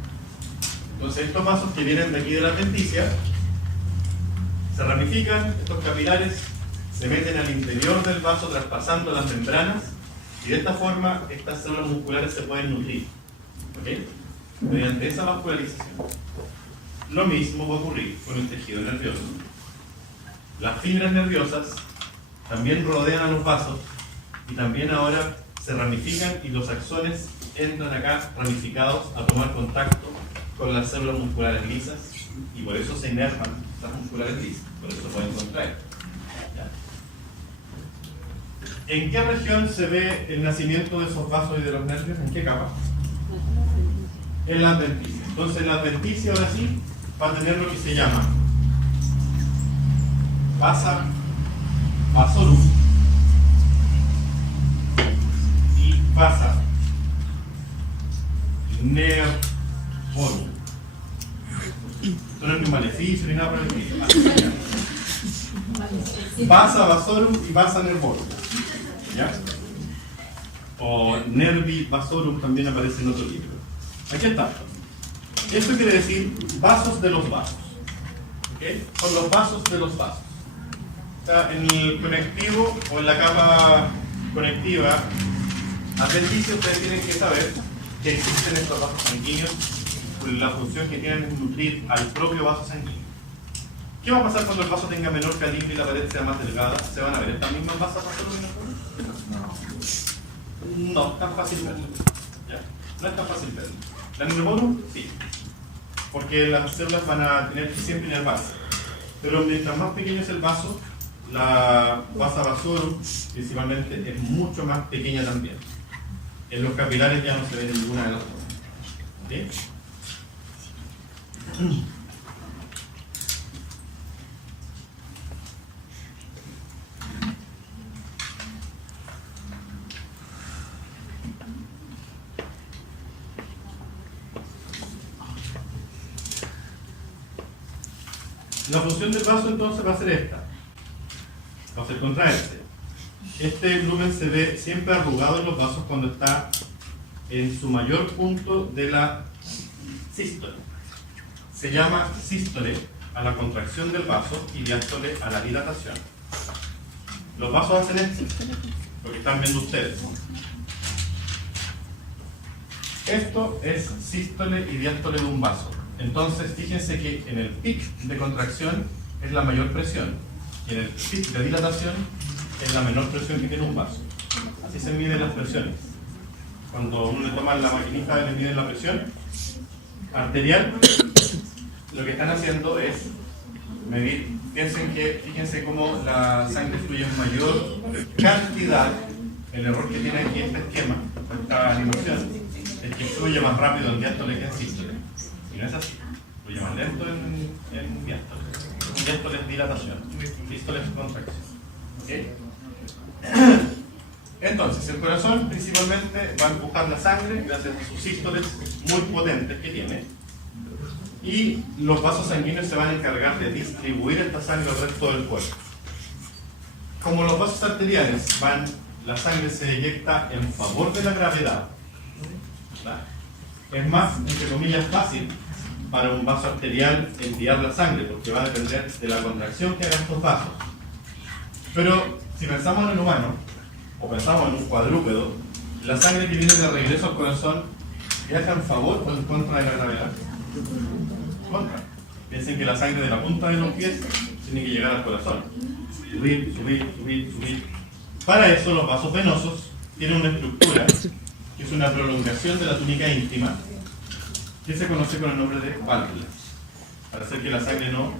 Entonces estos vasos que vienen de aquí de la adventicia se ramifican, estos capilares se meten al interior del vaso traspasando las membranas y de esta forma estas células musculares se pueden nutrir. ¿Okay? Mediante esa vascularización. Lo mismo va a ocurrir con el tejido nervioso. Las fibras nerviosas también rodean a los vasos y también ahora se ramifican y los axones entran acá ramificados a tomar contacto con las células musculares lisas y por eso se inervan las musculares lisas, por eso pueden contraer. ¿En qué región se ve el nacimiento de esos vasos y de los nervios? ¿En qué capa? En la adventicia. Entonces la adventicia ahora sí va a tener lo que se llama vasa vasorum y vasa nervorum. Esto no es un maleficio ni nada por el estilo. Vasa vasorum y vasa nervorum. ¿Ya? O nervi vasorum también aparece en otro libro. Aquí está. Esto quiere decir vasos de los vasos. ¿Okay? Son los vasos de los vasos. O sea, en el conectivo o en la capa conectiva adventicia ustedes tienen que saber que existen estos vasos sanguíneos. La función que tienen es nutrir al propio vaso sanguíneo. ¿Qué va a pasar cuando el vaso tenga menor calibre y la pared sea más delgada? ¿Se van a ver estas mismas vasas vasorum? No, tan fácil verlo. ¿Ya? No es tan fácil verlo. La nervorum, sí. Porque las células van a tener que siempre inervarse. Pero mientras más pequeño es el vaso, la vasa vasorum principalmente es mucho más pequeña también. En los capilares ya no se ve ninguna de las dos. ¿Okay? La función del vaso entonces va a ser esta. Va a ser contraerse. Este lumen se ve siempre arrugado en los vasos cuando está en su mayor punto de la sístole. Se llama sístole a la contracción del vaso y diástole a la dilatación. Los vasos hacen esto, lo que están viendo ustedes. Esto es sístole y diástole de un vaso. Entonces, fíjense que en el pic de contracción es la mayor presión y en el pic de dilatación es la menor presión que tiene un vaso. Así se miden las presiones. Cuando uno le toma la maquinita y le mide la presión arterial, lo que están haciendo es medir, fíjense cómo la sangre fluye en mayor cantidad. El error que tiene aquí este esquema, esta animación, es que fluye más rápido en diástole que en sístole. Y no es así, fluye más lento en diástole. Diástole es dilatación, sístole es contracción. ¿Okay? Entonces, el corazón principalmente va a empujar la sangre gracias a sus sístoles muy potentes que tiene. Y los vasos sanguíneos se van a encargar de distribuir esta sangre al resto del cuerpo. Como los vasos arteriales la sangre se eyecta en favor de la gravedad, ¿verdad? Es más, entre comillas, fácil para un vaso arterial enviar la sangre, porque va a depender de la contracción que hagan estos vasos. Pero si pensamos en el humano, o pensamos en un cuadrúpedo, la sangre que viene de regreso al corazón viaja en favor o en contra de la gravedad. Contra. Piensen que la sangre de la punta de los pies tiene que llegar al corazón. Subir, subir, subir, subir. Para eso los vasos venosos tienen una estructura que es una prolongación de la túnica íntima que se conoce con el nombre de válvulas, para hacer que la sangre no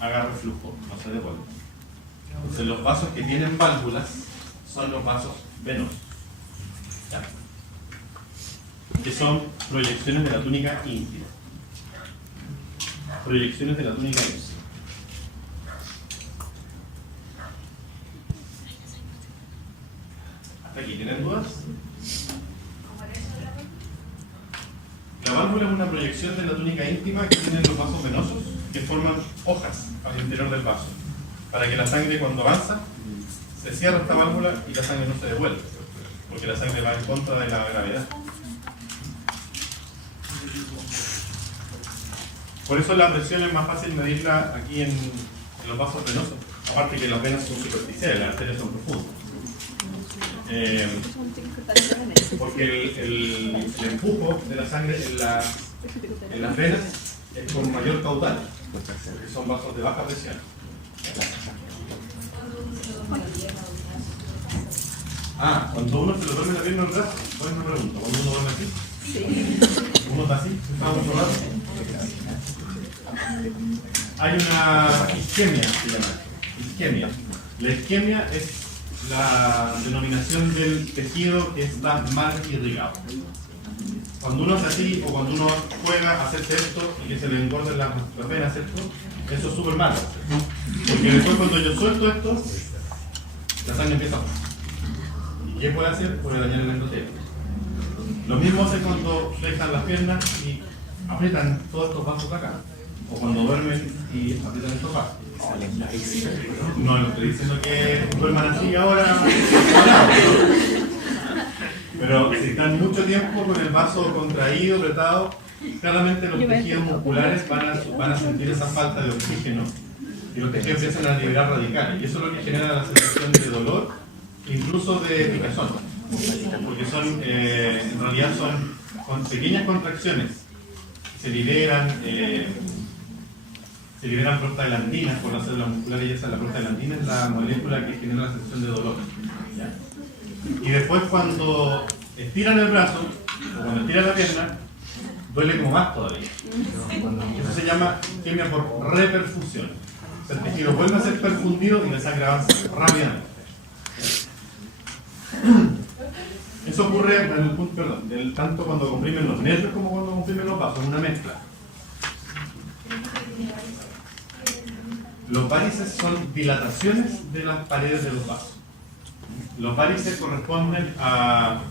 haga reflujo, no se devuelva. Entonces los vasos que tienen válvulas son los vasos venosos, ¿ya? Que son proyecciones de la túnica íntima. Proyecciones de la túnica íntima. ¿Hasta aquí tienen dudas? La válvula es una proyección de la túnica íntima que tienen los vasos venosos que forman hojas al interior del vaso, para que la sangre cuando avanza se cierra esta válvula y la sangre no se devuelve, porque la sangre va en contra de la gravedad. Por eso la presión es más fácil medirla aquí en los vasos venosos, aparte que las venas son superficiales, las arterias son profundas. Porque el empujo de la sangre en las venas es con mayor caudal, porque son vasos de baja presión. Cuando uno se lo duerme la pierna en el brazo, buena pregunta, cuando uno duerme así, sí. Uno está así, está mucho rato. Hay una isquemia, se llama isquemia. La isquemia es la denominación del tejido que está mal irrigado. Cuando uno hace así, o cuando uno juega a hacerse esto y que se le engorden las venas, esto, eso es súper malo. Porque después cuando yo suelto esto, la sangre empieza a... ¿Y qué puede hacer? Puede dañar el endotelio. Lo mismo hace cuando dejan las piernas y aprietan todos estos vasos acá. O cuando duermen y aprietan estos vasos. No, no estoy diciendo que duerman así ahora. Pero si están mucho tiempo con el vaso contraído, apretado, claramente los tejidos musculares van a sentir esa falta de oxígeno y los tejidos empiezan a liberar radicales. Y eso es lo que genera la sensación de dolor, incluso de picazón. Porque en realidad son pequeñas contracciones. Se liberan prostaglandinas por las células musculares, y esa, la prostaglandina es la molécula que genera la sensación de dolor. ¿Ya? Y después cuando estiran el brazo, o cuando estiran la pierna, duele como más todavía. Eso se llama isquemia por reperfusión. O sea, el tejido vuelve a ser perfundido y la sangre avanza rápidamente. Eso ocurre tanto cuando comprimen los nervios como cuando comprimen los vasos, una mezcla. Los várices son dilataciones de las paredes de los vasos. Los várices corresponden a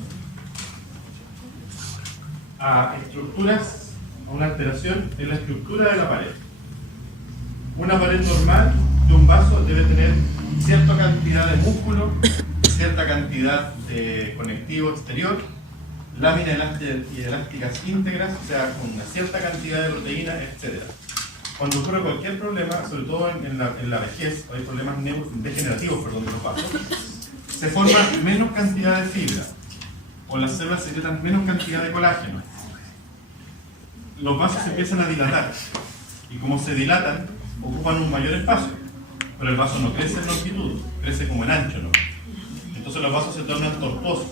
estructuras, a una alteración en la estructura de la pared. Una pared normal de un vaso debe tener cierta cantidad de músculo, cierta cantidad de conectivo exterior, láminas elásticas íntegras, o sea, con una cierta cantidad de proteína, etc. Cuando ocurre cualquier problema, sobre todo en la vejez, hay problemas degenerativos de los vasos, se forma menos cantidad de fibra, o las células secretan menos cantidad de colágeno. Los vasos se empiezan a dilatar, y como se dilatan, ocupan un mayor espacio, pero el vaso no crece en longitud, crece como en ancho, ¿no? Entonces los vasos se tornan tortuosos,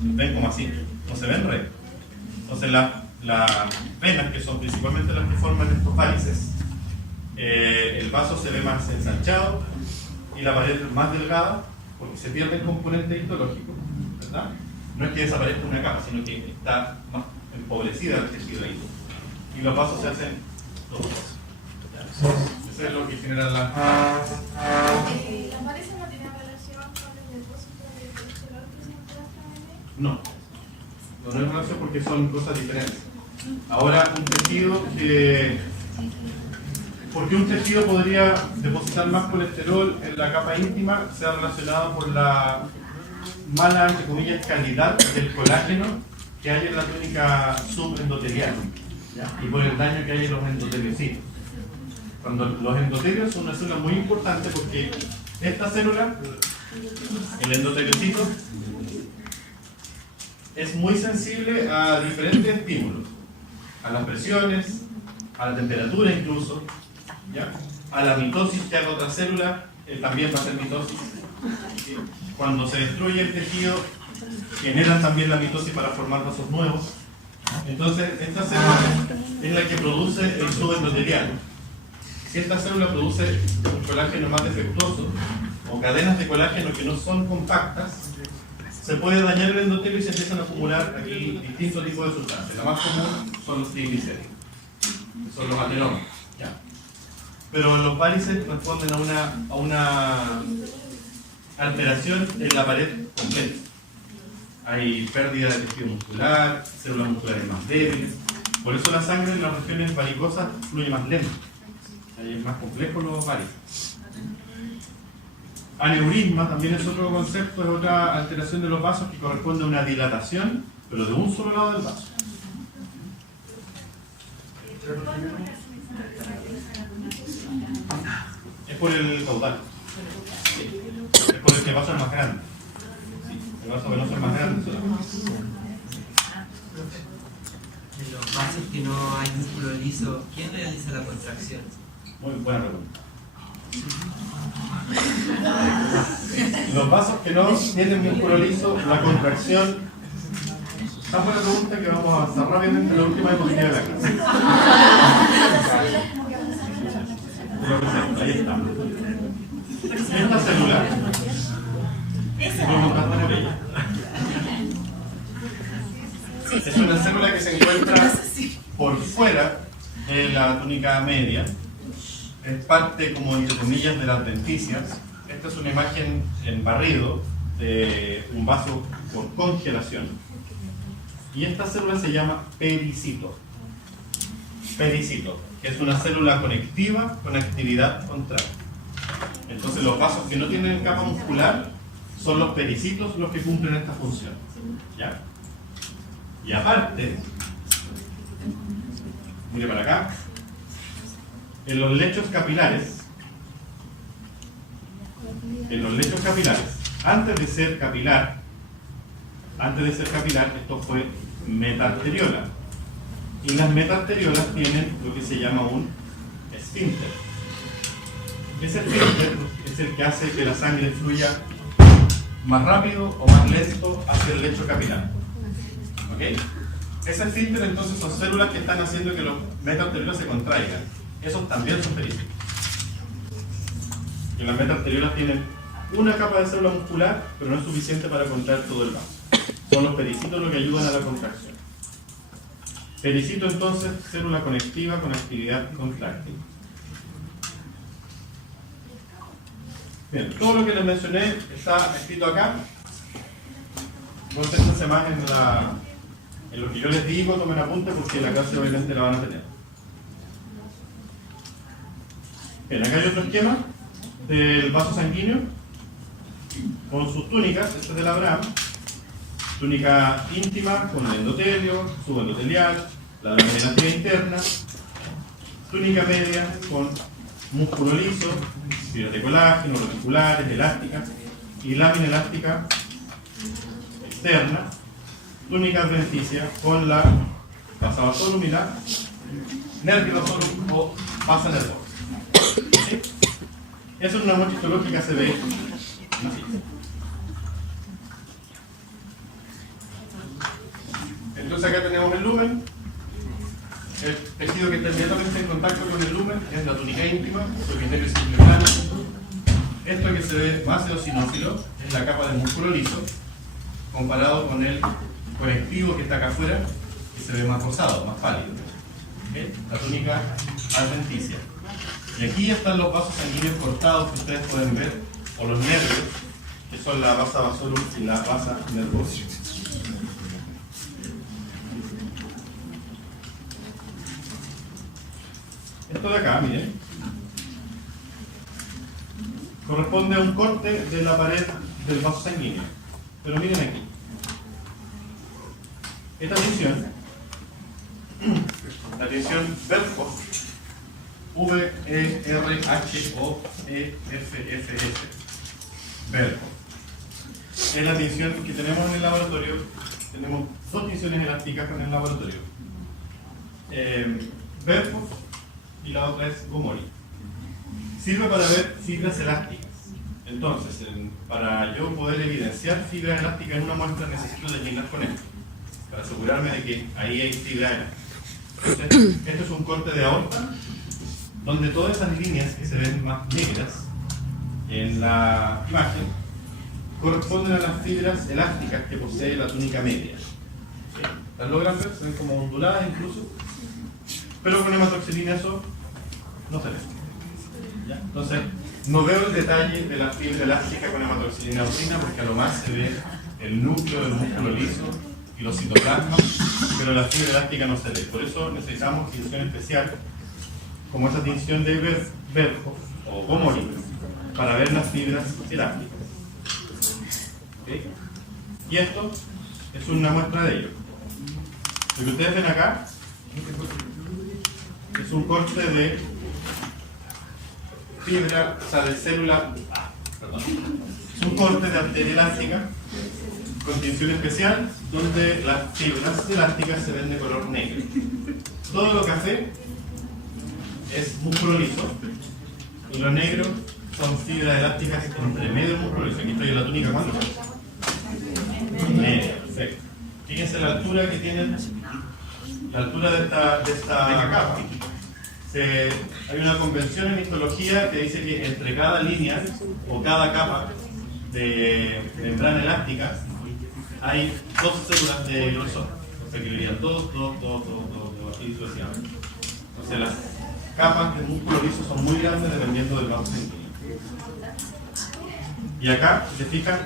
ven como así, no se ven rectos. Entonces las venas, que son principalmente las que forman estos válices, el vaso se ve más ensanchado y la pared más delgada, porque se pierde el componente histológico, ¿verdad? No es que desaparezca una capa, sino que está más empobrecida el tejido ahí. Y los vasos se hacen todos. Eso es lo que genera la... ¿La pareja no tiene relación con el depósito de colesterol que se encuentra en el? No. No hay relación porque son cosas diferentes. Ahora, un tejido que... ¿Por qué un tejido podría depositar más colesterol en la capa íntima? Se ha relacionado por la mala, entre comillas, calidad del colágeno que hay en la túnica subendotelial, ¿ya? Y por el daño que hay en los endoteliocitos. Cuando los endotelios son una célula muy importante porque esta célula, el endoteliocito, es muy sensible a diferentes estímulos, a las presiones, a la temperatura incluso, ¿ya? A la mitosis que haga otra célula, también va a ser mitosis. Cuando se destruye el tejido, generan también la mitosis para formar vasos nuevos. Entonces, esta célula es la que produce el subendotelial. Si esta célula produce un colágeno más defectuoso o cadenas de colágeno que no son compactas, se puede dañar el endotelio y se empiezan a acumular aquí distintos tipos de sustancias. La más común son los triglicéridos, que son los aterómeros, ¿ya? Pero los válices responden a una alteración en la pared completa. Hay pérdida de tejido muscular, células musculares más débiles. Por eso la sangre en las regiones varicosas fluye más lento. Ahí es más complejo los válices. Aneurisma también es otro concepto, es otra alteración de los vasos que corresponde a una dilatación, pero de un solo lado del vaso. Es por el caudal. Sí. Es por el que el vaso es más grande. Sí. El vaso venoso es más grande solamente. En los vasos que no hay músculo liso, ¿quién realiza la contracción? Muy buena pregunta. Los vasos que no tienen músculo liso, la contracción. Esta fue la pregunta que vamos a avanzar rápidamente en la última diapositiva de la clase. Ahí está. Esta célula. Es una célula que se encuentra por fuera de la túnica media. Es parte, como entre comillas, de las adventicias. Esta es una imagen en barrido de un vaso por congelación. Y esta célula se llama pericito. Pericito, que es una célula conectiva con actividad contraria. Entonces los vasos que no tienen capa muscular son los pericitos los que cumplen esta función, ¿ya? Y aparte, mire para acá, en los lechos capilares, antes de ser capilar, esto fue metarteriola. Y las metarteriolas tienen lo que se llama un esfínter. Ese esfínter es el que hace que la sangre fluya más rápido o más lento hacia el lecho capilar. ¿Ok? Ese esfínter entonces son células que están haciendo que los metarteriolas se contraigan. Esos también son pericitos. Y las metarteriolas tienen una capa de célula muscular, pero no es suficiente para contraer todo el vaso. Son los pericitos los que ayudan a la contracción. Pericito entonces, célula conectiva con actividad contráctil. Bien, todo lo que les mencioné está escrito acá. Concéntrense más en lo que yo les digo, tomen apunte porque la clase obviamente la van a tener. Bien, acá hay otro esquema del vaso sanguíneo con sus túnicas. Este es del Abraham. Túnica íntima con el endotelio, subendotelial, la lámina interna. Túnica media con músculo liso, fibras de colágeno, reticulares, elásticas y lámina elástica externa. Túnica adventicia con la basa vasoluminar, nervio vasolum o basa nervosa. ¿Sí? Eso es una muestra histológica, se ve así. Entonces acá tenemos el lumen, tejido que está inmediatamente en contacto con el lumen es la túnica íntima, su epitelio simple plano. Esto que se ve más eosinófilo es la capa de músculo liso, comparado con el conectivo que está acá afuera, que se ve más rosado, más pálido. ¿Okay? La túnica adventicia. Y aquí están los vasos sanguíneos cortados que ustedes pueden ver, o los nervios, que son la vasa vasorum y la vasa nervosa. Esto de acá, miren, corresponde a un corte de la pared del vaso sanguíneo. Pero miren aquí. Esta tensión, la tensión Berkhoff, V-E-R-H-O-E-F-F-S, Berkhoff, es la tensión que tenemos en el laboratorio. Tenemos dos tensiones elásticas en el laboratorio. Berkhoff y la otra es Gomori. Sirve para ver fibras elásticas. Entonces, para yo poder evidenciar fibras elásticas en una muestra, necesito determinar con esto, para asegurarme de que ahí hay fibra elástica. Entonces, esto es un corte de aorta, donde todas esas líneas que se ven más negras en la imagen corresponden a las fibras elásticas que posee la túnica media. ¿Las logran ver? Se ven como onduladas incluso, pero con hematoxilina eso no se ve. ¿Ya? Entonces, no veo el detalle de la fibra elástica con hematoxilina eosina, porque a lo más se ve el núcleo del músculo liso y los citoplasmas, pero la fibra elástica no se ve. Por eso necesitamos tinción especial, como esa tinción de Berkhoff o Gomori, para ver las fibras elásticas. ¿Okay? Y esto es una muestra de ello. Lo que ustedes ven acá es un corte de fibra, o sea, de célula, es un corte de arteria elástica con tinción especial, donde las fibras elásticas se ven de color negro. Todo lo café es músculo liso y lo negro son fibras elásticas entre medio del músculo liso. Aquí estoy en la túnica, ¿cuánto? Media, perfecto. Fíjense la altura que tienen, la altura de esta capa. Hay una convención en histología que dice que entre cada línea o cada capa de membrana elástica hay dos células de grosor. O sea que irían dos, así sucesivamente. Entonces las capas de músculo liso son muy grandes dependiendo del vaso sanguíneo. Y acá, si se fijan,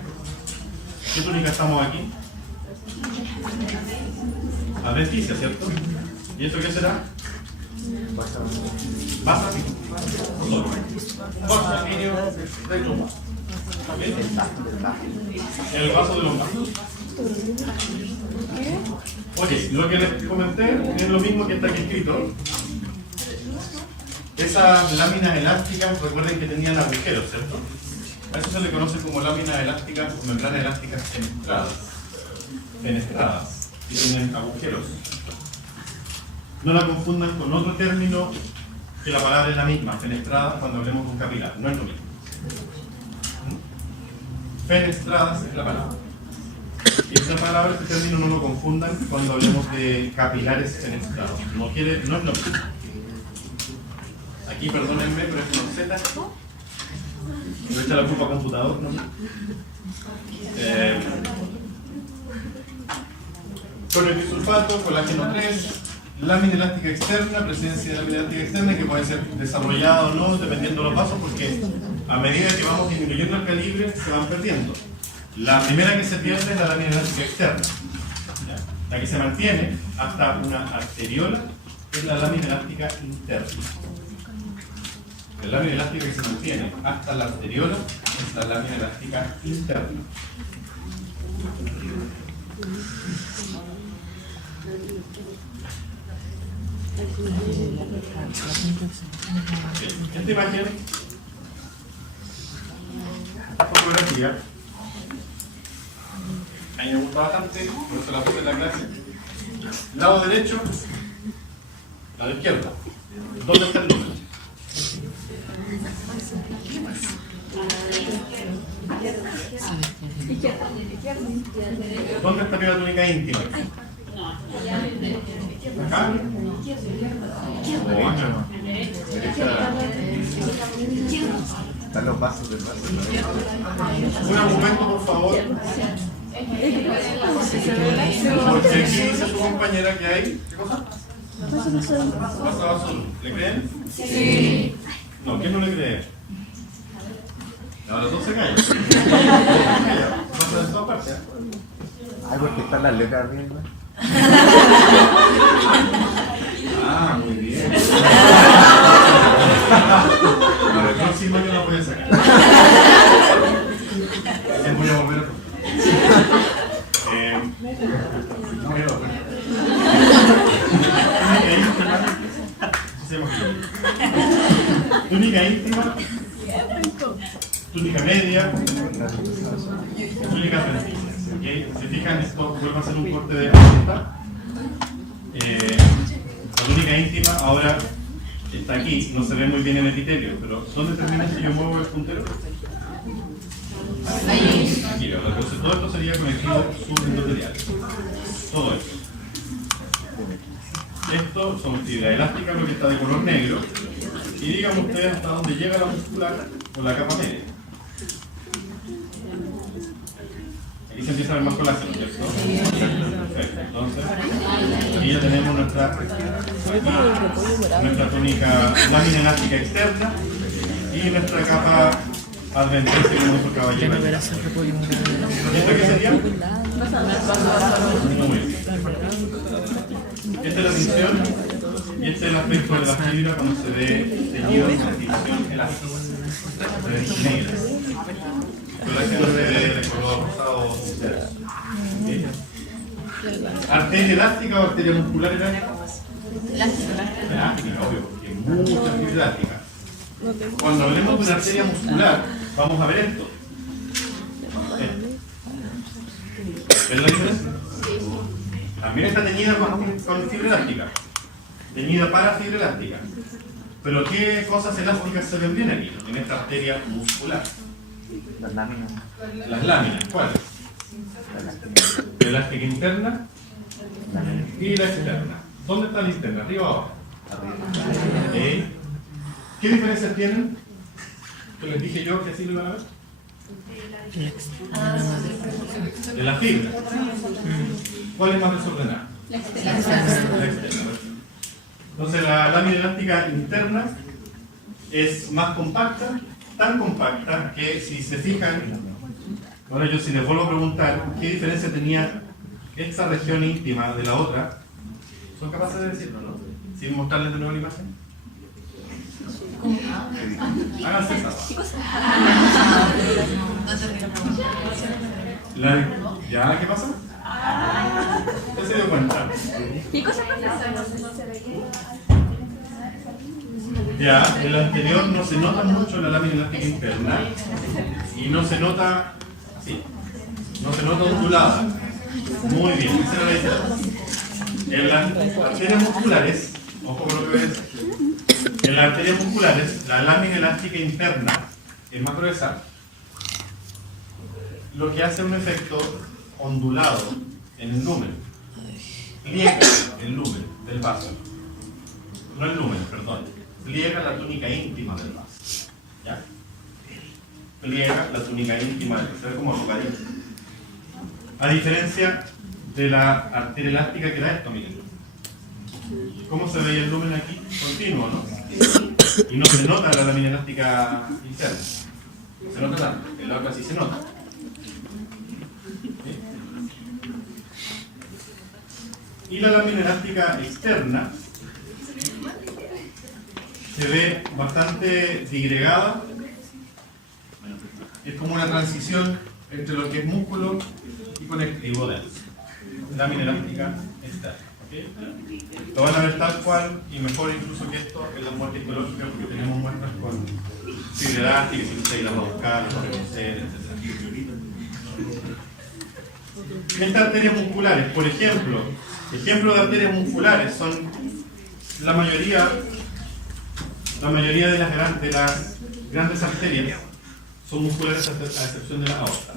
¿qué túnica estamos aquí? Adventicia, ¿cierto? ¿Y esto qué será? Vasa sanguíneo retromado. El vaso de los vasos. Oye, lo que les comenté es lo mismo que está aquí escrito. Esas láminas elásticas, recuerden que tenían agujeros, ¿cierto? A eso se le conoce como láminas elásticas o membranas elásticas fenestradas, y tienen agujeros. No la confundan con otro término, que la palabra es la misma, fenestrada, cuando hablemos de un capilar, no es lo mismo. Fenestradas es la palabra. Y esta palabra, este término, no lo confundan cuando hablemos de capilares fenestrados. No es lo mismo. Aquí, perdónenme, pero es con Z. No echa la culpa al computador, ¿no? Con el bisulfato, colágeno 3, lámina elástica externa, presencia de lámina elástica externa que puede ser desarrollada o no, dependiendo de los vasos, porque a medida que vamos disminuyendo el calibre, se van perdiendo. La primera que se pierde es la lámina elástica externa. ¿Ya? La que se mantiene hasta una arteriola es la lámina elástica interna. La lámina elástica que se mantiene hasta la arteriola es la lámina elástica interna. Esta imagen, fotografía, a mí me gusta bastante, por eso la puse en la clase. Lado derecho, lado izquierdo. ¿Dónde está el número? ¿Dónde está la túnica íntima? Acá. Están los vasos del vaso. Un argumento, por favor. Porque aquí dice su compañera que hay. ¿Qué cosa? Vaso azul. ¿Le creen? Sí. No, ¿quién no le cree? Ahora todos se callan. Pasa de toda parte. Ay, porque están las letras arriba. Ah, muy bien. A ver, próximo yo la voy a sacar. Les voy a volver a contar. No, yo túnica íntima, túnica media, túnica sencilla. ¿Okay? Si fijan, esto vuelve a ser un corte de punta. La túnica íntima ahora está aquí, no se ve muy bien el epitelio, pero ¿dónde termina si yo muevo el puntero? Aquí, ¿verdad? Entonces todo esto sería conectivo subendothelial. Todo esto. Esto son fibra elástica, lo que está de color negro. Y díganme ustedes hasta dónde llega la muscular con la capa media. Aquí se empieza a ver más colágeno, ¿cierto? Perfecto. Entonces, aquí ya tenemos nuestra túnica lámina elástica externa y nuestra capa adventista que nuestro caballero. ¿Y esto qué sería? Muy bien. Esta es la tensión y este es el aspecto de la fibra cuando se ve teñido en tensión elástica. Se ve negra. Colágeno se ve de color rosado. ¿Sí? ¿Arteria elástica o arteria muscular elástica? Elástica, obvio, porque mucha fibra elástica. Cuando hablemos de una arteria muscular, vamos a ver esto. ¿Ves la diferencia? También está teñida con fibra elástica. Teñida para fibra elástica. Pero ¿qué cosas elásticas se ven bien aquí? En esta arteria muscular. Las láminas. Las láminas, ¿cuáles? La elástica interna y la externa. ¿Dónde está la interna? ¿Arriba o abajo? Arriba. ¿Qué diferencias tienen? ¿Qué les dije yo que así lo iban a ver? De la fibra. ¿Cuál es más desordenada? La externa. Entonces la lámina elástica interna es más compacta, tan compacta que si se fijan, ahora yo si les vuelvo a preguntar qué diferencia tenía esta región íntima de la otra, ¿son capaces de decirlo, no? Sin mostrarles de nuevo la imagen. Háganse esa. ¿Ya? ¿Qué pasa? ¿Ya se dio cuenta? ¿Qué cosa pasa? Ya, en el anterior no se nota mucho la lámina elástica interna y no se nota así, no se nota ondulada. Muy bien, esa era la diferencia. En las arterias musculares, ojo con lo que voy a decir, en las arterias musculares la lámina elástica interna es más gruesa, lo que hace un efecto ondulado en el lumen, pliega el lumen del vaso, no el lumen, perdón, pliega la túnica íntima del vaso, ¿ya? Pliega la túnica íntima del vaso, se ve como arrugadito. A diferencia de la arteria elástica que era esto, miren. ¿Cómo se veía el lumen aquí? Continuo, ¿no? Y no se nota la lámina elástica interna. Se nota tanto, en la otra sí se nota. Y la lámina elástica externa se ve bastante digregada. Es como una transición entre lo que es músculo y conectivo denso. Lámina elástica externa. ¿Okay? Lo van a ver tal cual y mejor incluso que esto en las muestras histológicas porque tenemos muestras con fibra elástica, si ustedes las va a buscar, las va a reconocer, etc. Estas arterias musculares, por ejemplo, ejemplos de arterias musculares son la mayoría de las grandes arterias son musculares a excepción de la aorta.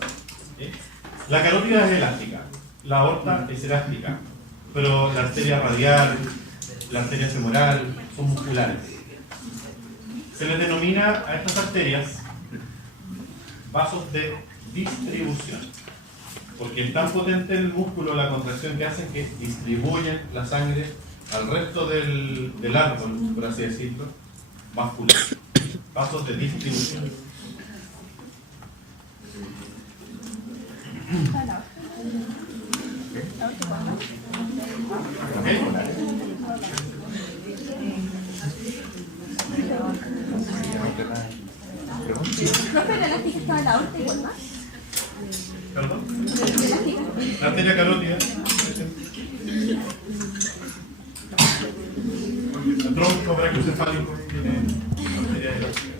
¿Okay? La carótida es elástica, la aorta es elástica, pero la arteria radial, la arteria femoral, son musculares. Se les denomina a estas arterias vasos de distribución, porque es tan potente el músculo, la contracción que hacen, que distribuyen la sangre al resto del árbol, por así decirlo, vascular. Vasos de distribución. ¿Profe, la elástica estaba en la aorta igual más? ¿Perdón? ¿La elástica? La arteria carótida. El tronco brachiocefálico tiene arteria carótida.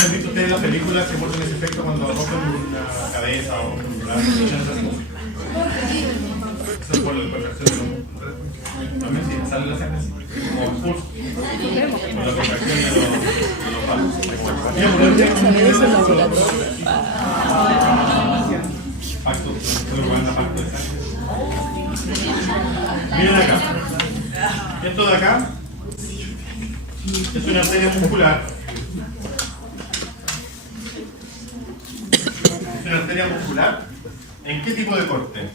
¿Han visto ustedes las películas que muestran ese efecto cuando rompen una cabeza o una arteria? Eso es por la contracción de los músculos. También sí, sale la sangre así, como un pulso. Por la contracción de los vasos. Pacto, pacto de sangre. Miren acá. Esto de acá es una arteria muscular. Es una arteria muscular. ¿En qué tipo de corte?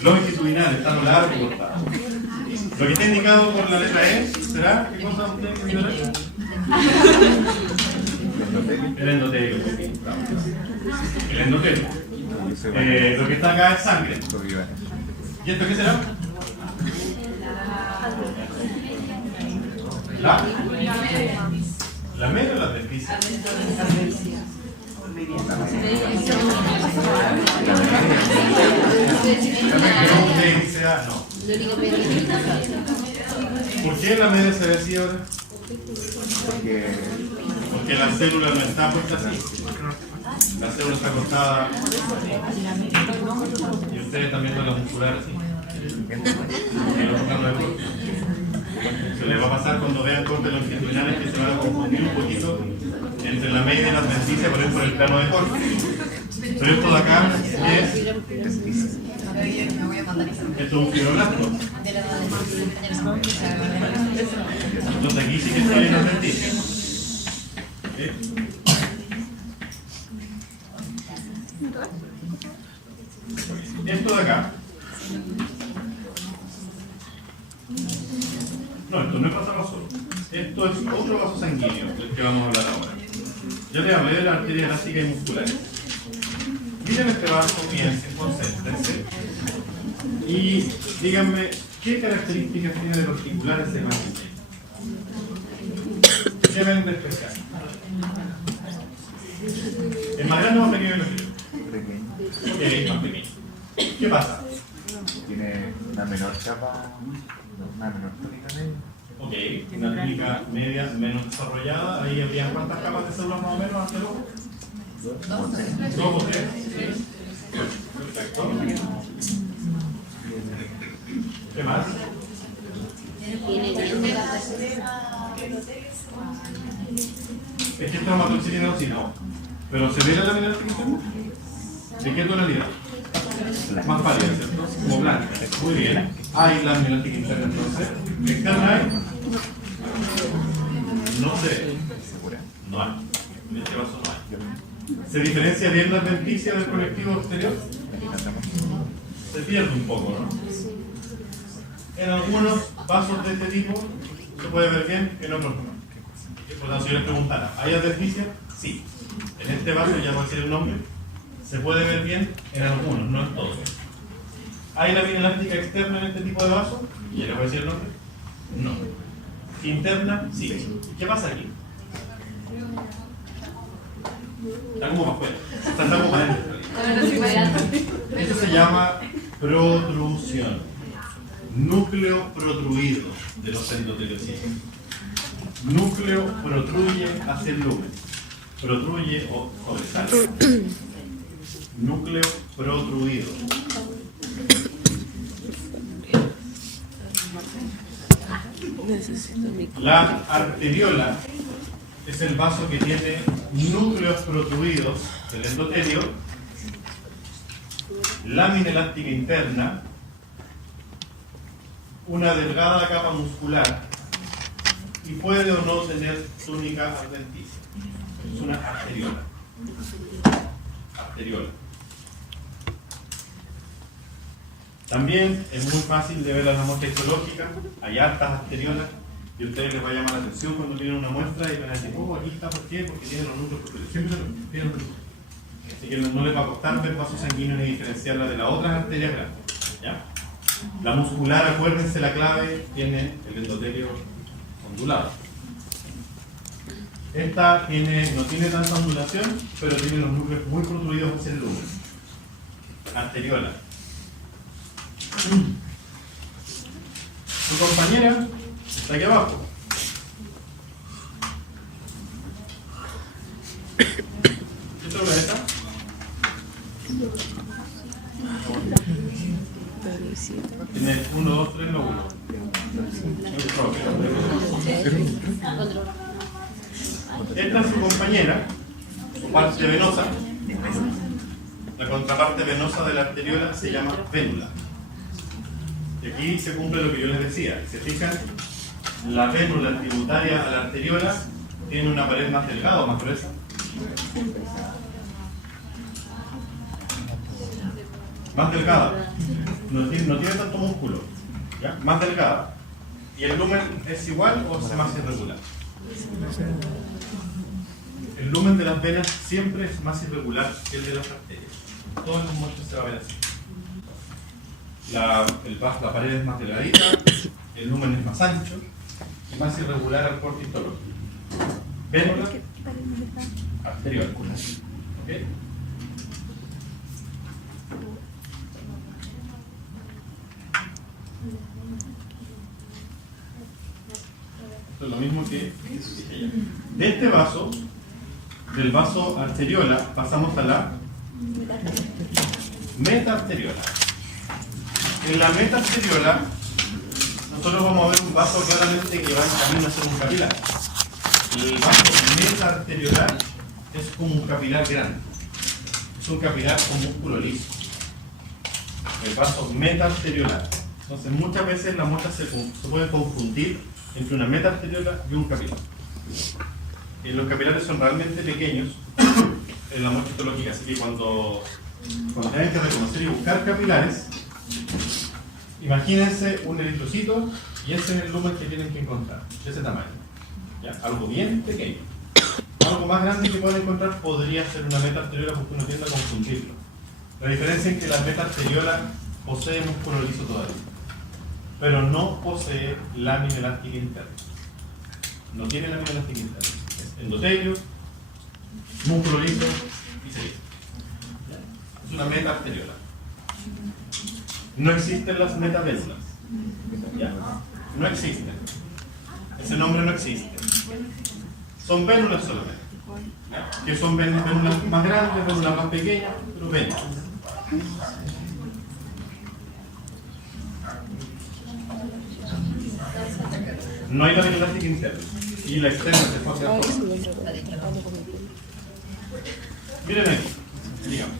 Longitudinal, está a lo largo y cortado. Lo que está indicado por la letra E será, ¿qué cosa usted indicará? El endotelio. El endotelio. Lo que está acá es sangre. ¿Y esto qué será? ¿La media o la adventicia? No. ¿Por qué la media se ve así ahora? Porque la célula no está puesta así. La célula está acostada. Y ustedes también van a muscular así. Se les va a pasar cuando vean cortes longitudinales que se van a confundir un poquito entre la media y la adventicia por el plano de corte. Pero esto de acá es. Esto es un fibroblasto. Entonces aquí sí que estoy en adventicia. Esto de acá. No, esto no es vaso. Esto es otro vaso sanguíneo del que vamos a hablar ahora. Yo les hablé de la arteria elástica y muscular. Miren este vaso, piensen, concéntrense y díganme qué características tiene de particular este vaso. ¿Qué ven de especial? ¿Es más grande o más pequeño que el otro? Ok, más pequeño. ¿Qué pasa? Tiene una menor capa, una menor tónica media. Ok, una túnica media menos desarrollada. Ahí habrían cuántas capas de células más o menos hacia el ojo. ¿Dos o tres? Perfecto. ¿Qué más? Es que esto es hematoxilina, sí, no. Pero ¿se ve la lámina interna? ¿De qué tonalidad? Más pálida, ¿cierto? Como blanca. Muy bien. Hay lámina interna entonces. ¿Externa hay? No sé. No hay. En este vaso no hay. ¿Se diferencia bien la adventicia del conectivo exterior? Se pierde un poco, ¿no? En algunos vasos de este tipo se puede ver bien, en otros no. Por tanto, si yo les preguntara, ¿hay adventicia? Sí. En este vaso, ya voy a decir el nombre, se puede ver bien en algunos, no en todos. ¿Hay lámina elástica externa en este tipo de vaso? ¿Ya les voy a decir el nombre? No. ¿Interna? Sí. ¿Qué pasa aquí? Está como más fuera. Está como más adentro. Esto se llama protrusión. Núcleo protruido de los endoteliocitos. Núcleo protruye hacia el lumen. Protruye o sobresale. Núcleo protruido. La arteriola es el vaso que tiene núcleos protruidos del endotelio, lámina elástica interna, una delgada capa muscular y puede o no tener túnica adventicia. Es una arteriola. Arteriola. También es muy fácil de ver en la muestra histológica. Hay hartas arteriolas y a ustedes les va a llamar la atención cuando tienen una muestra y van a decir, oh, aquí está, ¿por qué? Porque tienen los núcleos protruidos. Siempre tienen los núcleos. Así que no les va a costar ver vasos sanguíneos y diferenciarla de las otras arterias grandes. ¿Ya? La muscular, acuérdense la clave, tiene el endotelio ondulado. Esta no tiene tanta ondulación, pero tiene los núcleos muy protruidos hacia el lumen. Arteriola. Su compañera está aquí abajo. ¿Qué toca esta? Tiene 1, 2, 3 lóbulos. Esta es su compañera, su parte venosa. La contraparte venosa de la arteriola se llama vénula. Y aquí se cumple lo que yo les decía. Si se fijan, la vénula tributaria a la arteriola tiene una pared más delgada o más gruesa. Más delgada. No tiene tanto músculo. ¿Ya? Más delgada. ¿Y el lumen es igual o es más irregular? El lumen de las venas siempre es más irregular que el de las arterias. Todos los muestros se va a ver así. La pared es más delgadita, el lumen es más ancho y más irregular al corte histológico. Vénula arterial. ¿Okay? Esto es lo mismo que ella. De este vaso, del vaso arteriola, pasamos a la metaarteriola. En la metaarteriola, nosotros vamos a ver un vaso claramente que va en camino a ser un capilar. El vaso metaarteriolar es como un capilar grande. Es un capilar con músculo liso. El vaso metaarteriolar. Entonces, muchas veces la muestra se puede confundir entre una metaarteriola y un capilar. Y los capilares son realmente pequeños en la muestra histológica, así que cuando tengan que reconocer y buscar capilares, imagínense un eritrocito y ese es el lumen que tienen que encontrar, de ese tamaño. ¿Ya? Algo bien pequeño. Algo más grande que pueden encontrar podría ser una metaarteriola porque uno tiende a confundirlo. La diferencia es que la metaarteriola posee músculo liso todavía, pero no posee lámina elástica interna. No tiene lámina elástica interna. Es endotelio, músculo liso y sería. Es una metaarteriola. No existen las metavénulas. ¿Ya? No existen. Ese nombre no existe. Son vénulas solamente. ¿Ya? Que son vénulas más grandes, vénulas más pequeñas, pero vénulas. No hay lámina elástica interna. Y la externa se fue hacia afuera. Miren aquí. Digamos.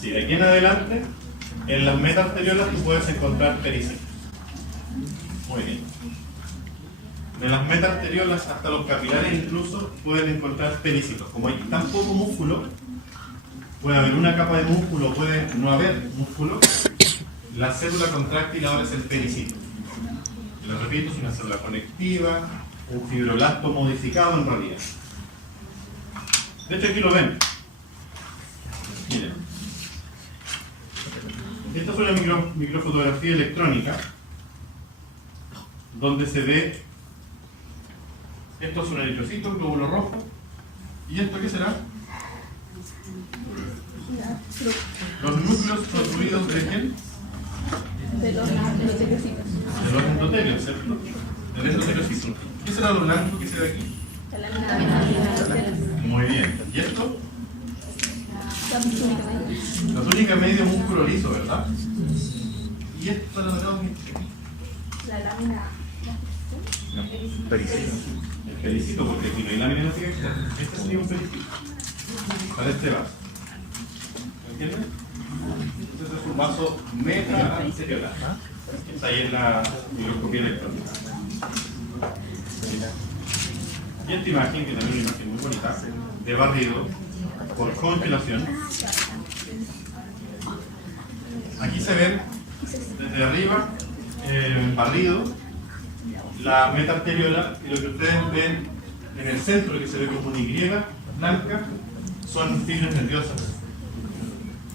Sí, de aquí en adelante, en las metaarteriolas tú puedes encontrar pericitos. Muy bien. De las metaarteriolas hasta los capilares incluso pueden encontrar pericitos. Como hay tan poco músculo, puede haber una capa de músculo, puede no haber músculo. La célula contráctil ahora es el pericito. Y lo repito, es una célula conectiva, un fibroblasto modificado en realidad. De hecho aquí lo ven. Miren. Esta es una microfotografía electrónica donde se ve, esto es un eritrocito, un glóbulo rojo, ¿y esto qué será? Los núcleos protruidos de quién? De los endoteliocitos. De los endotelios, ¿cierto? Del endoteliocito. ¿Qué será lo blanco que se ve aquí? La lámina. Muy bien. ¿Y esto? La túnica media, músculo liso, ¿verdad? ¿Y esto lo notamos bien? La lámina. No, pericito. El pericito, porque aquí no hay lámina externa. Este sería un pericito. Para este vaso. ¿Me entiendes? Este es un vaso meta-anterior. Está ahí en la microscopía electrónica. Y esta imagen, que también es una imagen muy bonita, de barrido por congelación. Aquí se ve desde arriba barrido, la meta arteriola, y lo que ustedes ven en el centro, que se ve como una Y blanca, son fibras nerviosas,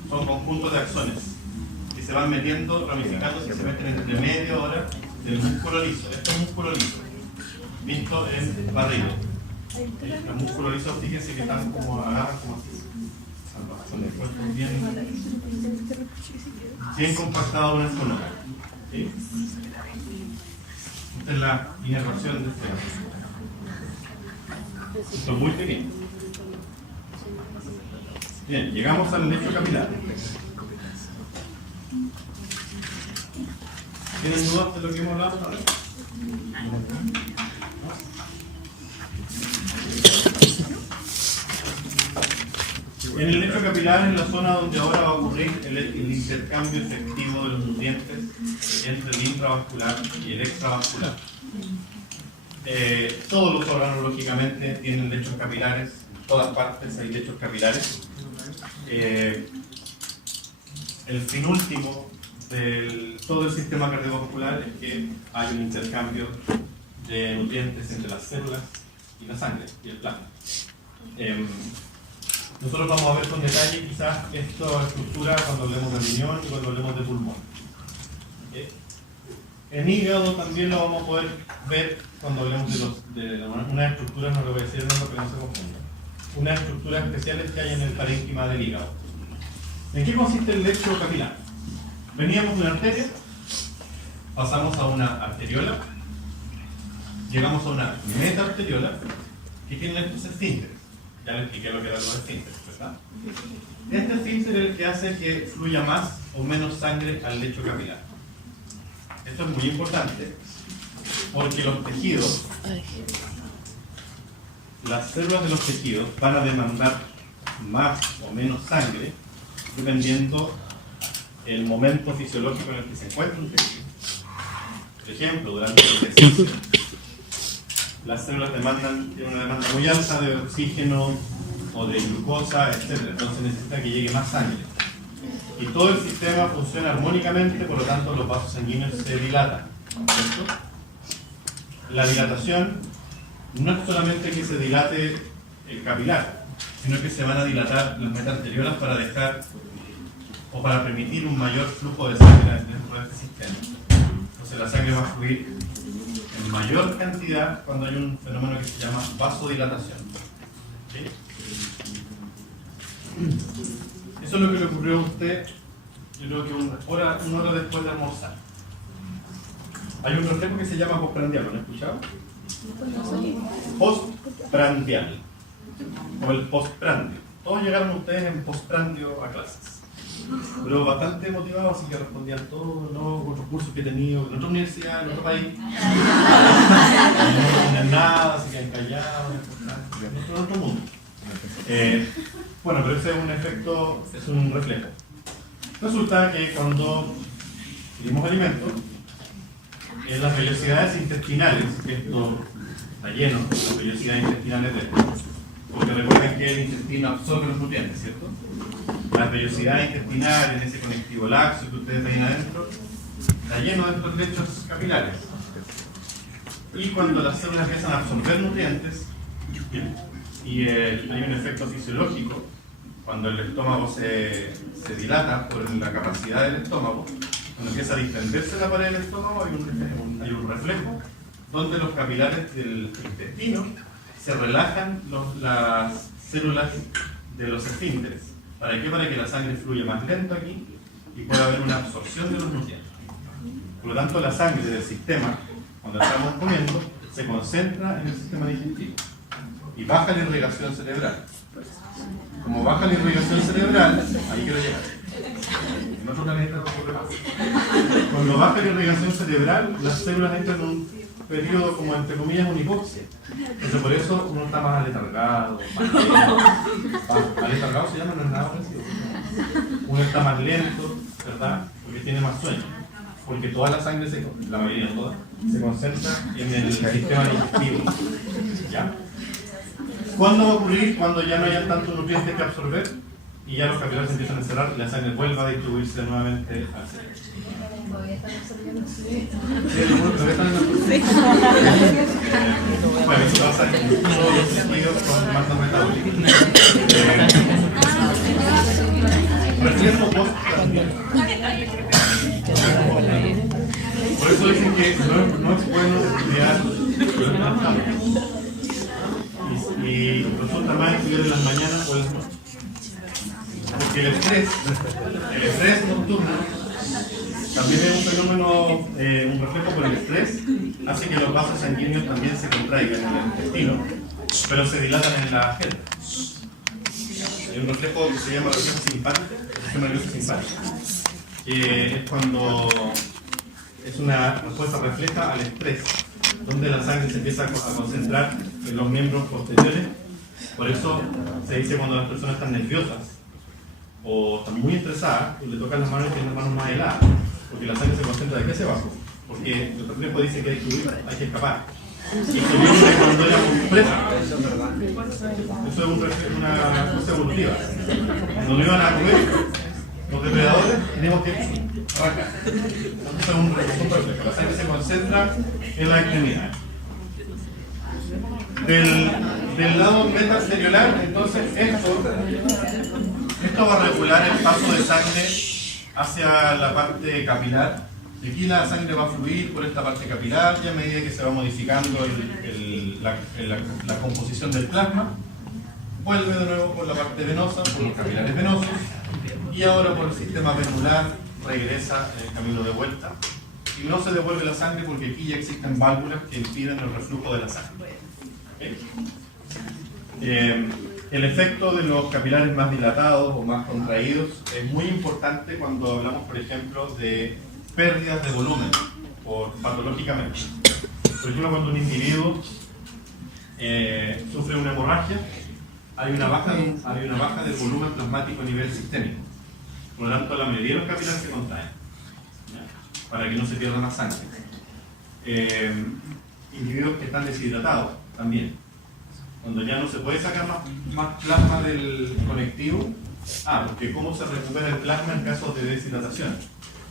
son conjuntos de axones que se van metiendo, ramificándose y se meten entre media hora del músculo liso. Esto es músculo liso, visto en barrido. El músculo liso, fíjense que están como agarran como así, son de cuerpo bien compactado una con otra. ¿Sí? Esta es la inervación de este vaso. Esto es muy pequeño. Bien, llegamos al lecho capilar. ¿Tienen dudas de lo que hemos hablado ahora? En el lecho capilar es la zona donde ahora va a ocurrir el intercambio efectivo de los nutrientes entre el intravascular y el extravascular. Todos los órganos, lógicamente, tienen lechos capilares, en todas partes hay lechos capilares. El fin último de todo el sistema cardiovascular es que hay un intercambio de nutrientes entre las células y la sangre y el plasma. Nosotros vamos a ver con detalle quizás esta estructura cuando hablemos de riñón y cuando hablemos de pulmón. En hígado también lo vamos a poder ver cuando hablemos de unas estructuras, no lo voy a decir, no, que no se confunda. Unas estructuras especiales que hay en el parénquima del hígado. ¿En qué consiste el lecho capilar? Veníamos de una arteria, pasamos a una arteriola, llegamos a una metaarteriola que tiene estos esfínteres. Ya les expliqué lo que eran los esfínteres, ¿verdad? Este esfínter es el que hace que fluya más o menos sangre al lecho capilar. Esto es muy importante porque los tejidos, las células de los tejidos van a demandar más o menos sangre dependiendo el momento fisiológico en el que se encuentra un tejido. Por ejemplo, durante el ejercicio, las células tienen una demanda muy alta de oxígeno o de glucosa, etc. Entonces necesita que llegue más sangre. Y todo el sistema funciona armónicamente, por lo tanto los vasos sanguíneos se dilatan, ¿cierto? La dilatación no es solamente que se dilate el capilar, sino que se van a dilatar las metaarteriolas para dejar o para permitir un mayor flujo de sangre dentro de este sistema. Entonces la sangre va a fluir en mayor cantidad cuando hay un fenómeno que se llama vasodilatación. ¿Sí? Eso es lo que le ocurrió a usted, yo creo que una hora después de almorzar. Hay un reflejo que se llama postprandial, ¿lo han escuchado? Postprandial. O el postprandio. Todos llegaron ustedes en postprandio a clases. Pero bastante motivados, así que respondían todos los otros cursos que he tenido en otra universidad, en otro país. No tienen nada, se quedan callados, en otro mundo. Bueno, pero ese es un efecto, es un reflejo. Resulta que cuando ingerimos alimentos, en las vellosidades intestinales, que esto está lleno, las vellosidades intestinales de esto, porque recuerden que el intestino absorbe los nutrientes, ¿cierto? Las vellosidades intestinales, en ese conectivo laxo que ustedes ven adentro, está lleno de estos lechos capilares. Y cuando las células empiezan a absorber nutrientes, y hay un efecto fisiológico, cuando el estómago se dilata por la capacidad del estómago, cuando empieza a distenderse la pared del estómago, hay un reflejo donde los capilares del intestino se relajan las células de los esfínteres. ¿Para qué? Para que la sangre fluya más lento aquí y pueda haber una absorción de los nutrientes. Por lo tanto, la sangre del sistema, cuando estamos comiendo, se concentra en el sistema digestivo y baja la irrigación cerebral. Como baja la irrigación cerebral, ahí quiero llegar. En otro planeta no ocurre más. Cuando baja la irrigación cerebral, las células entran en un periodo como entre comillas una hipoxia. Entonces por eso uno está más aletargado, más lento. Aletargado se llama, no es nada parecido. Uno está más lento, ¿verdad? Porque tiene más sueño. Porque toda la sangre, la mayoría, toda, se concentra en el sistema digestivo. ¿Ya? ¿Cuándo va a ocurrir? Cuando ya no haya tantos nutrientes que absorber y ya los capilares se empiezan a encerrar y la sangre vuelva a distribuirse nuevamente al cerebro. Todavía están absorbiendo fluidos. Sí, algunos todavía están en la bueno, eso pasa en todos los tejidos con masa metabólica. Reflejo post-prandial. Por eso dicen que no es bueno estudiar las tardes. Y resulta más estudiar en las mañanas o en las noches. Porque el estrés nocturno también es un fenómeno, un reflejo por el estrés, hace que los vasos sanguíneos también se contraigan en el intestino, pero se dilatan en la agenda. Hay un reflejo que se llama reflejo simpático, el sistema nervioso simpático, que es cuando es una respuesta refleja al estrés, donde la sangre se empieza a concentrar en los miembros posteriores. Por eso se dice cuando las personas están nerviosas o están muy estresadas, pues le tocan las manos y tienen las manos más heladas, porque la sangre se concentra de qué se bajo, porque el reflejo dice que hay que huir, hay que escapar. Y se viene cuando éramos presas. Eso es una cosa evolutiva. Cuando no iban a comer, los depredadores tenemos que arrancar. Eso es un reflejo. La sangre se concentra en la extremidad. Del lado metacelular, entonces esto va a regular el paso de sangre hacia la parte capilar. Y aquí la sangre va a fluir por esta parte capilar y a medida que se va modificando la composición del plasma, vuelve de nuevo por la parte venosa, por los capilares venosos, y ahora por el sistema venular regresa en el camino de vuelta. Y no se devuelve la sangre porque aquí ya existen válvulas que impiden el reflujo de la sangre. El efecto de los capilares más dilatados o más contraídos es muy importante cuando hablamos, por ejemplo, de pérdidas de volumen patológicamente. Por ejemplo, cuando un individuo sufre una hemorragia, hay una baja del volumen plasmático a nivel sistémico. Por lo tanto, la mayoría de los capilares se contraen, ¿ya? Para que no se pierda más sangre. Individuos que están deshidratados también. Cuando ya no se puede sacar más plasma del conectivo, porque cómo se recupera el plasma en casos de deshidratación.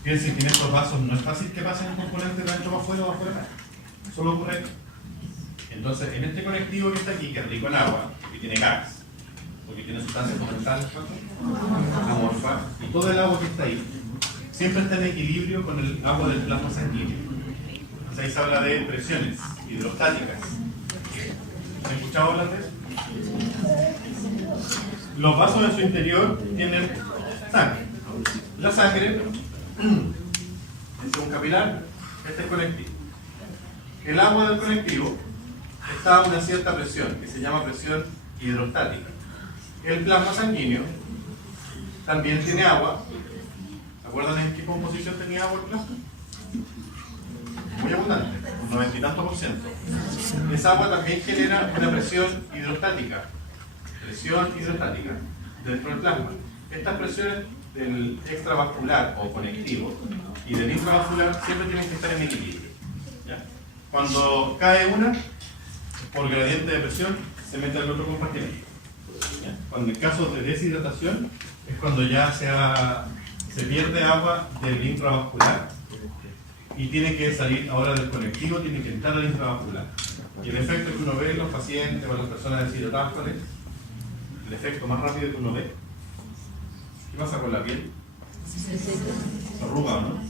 Quiere decir que en estos vasos no es fácil que pasen un componente de adentro para afuera o afuera para adentro. Solo ocurre aquí. Entonces, en este conectivo que está aquí, que es rico en agua, que tiene gas, porque tiene sustancias fundamentales, amorfa, y todo el agua que está ahí, siempre está en equilibrio con el agua del plasma sanguíneo. Entonces ahí se habla de presiones hidrostáticas. ¿Han escuchado hablar de eso? Los vasos en su interior tienen sangre. La sangre, este es un capilar, este es conectivo. El agua del conectivo está a una cierta presión, que se llama presión hidrostática. El plasma sanguíneo también tiene agua. ¿Se acuerdan en qué composición tenía agua el plasma? Muy abundante, un 90 y tanto %. Esa agua también genera una presión hidrostática dentro del plasma. Estas presiones del extravascular o conectivo y del intravascular siempre tienen que estar en equilibrio, ¿ya? Cuando cae una, por gradiente de presión, se mete al otro compartimento, ¿ya? Cuando en caso de deshidratación es cuando ya se pierde agua del intravascular y tiene que salir ahora del conectivo, tiene que entrar al intravascular. Y el efecto que uno ve en los pacientes o en las personas deshidratadas, ¿cuál es? El efecto más rápido que uno ve. ¿Qué pasa con la piel? Se arruga, ¿no?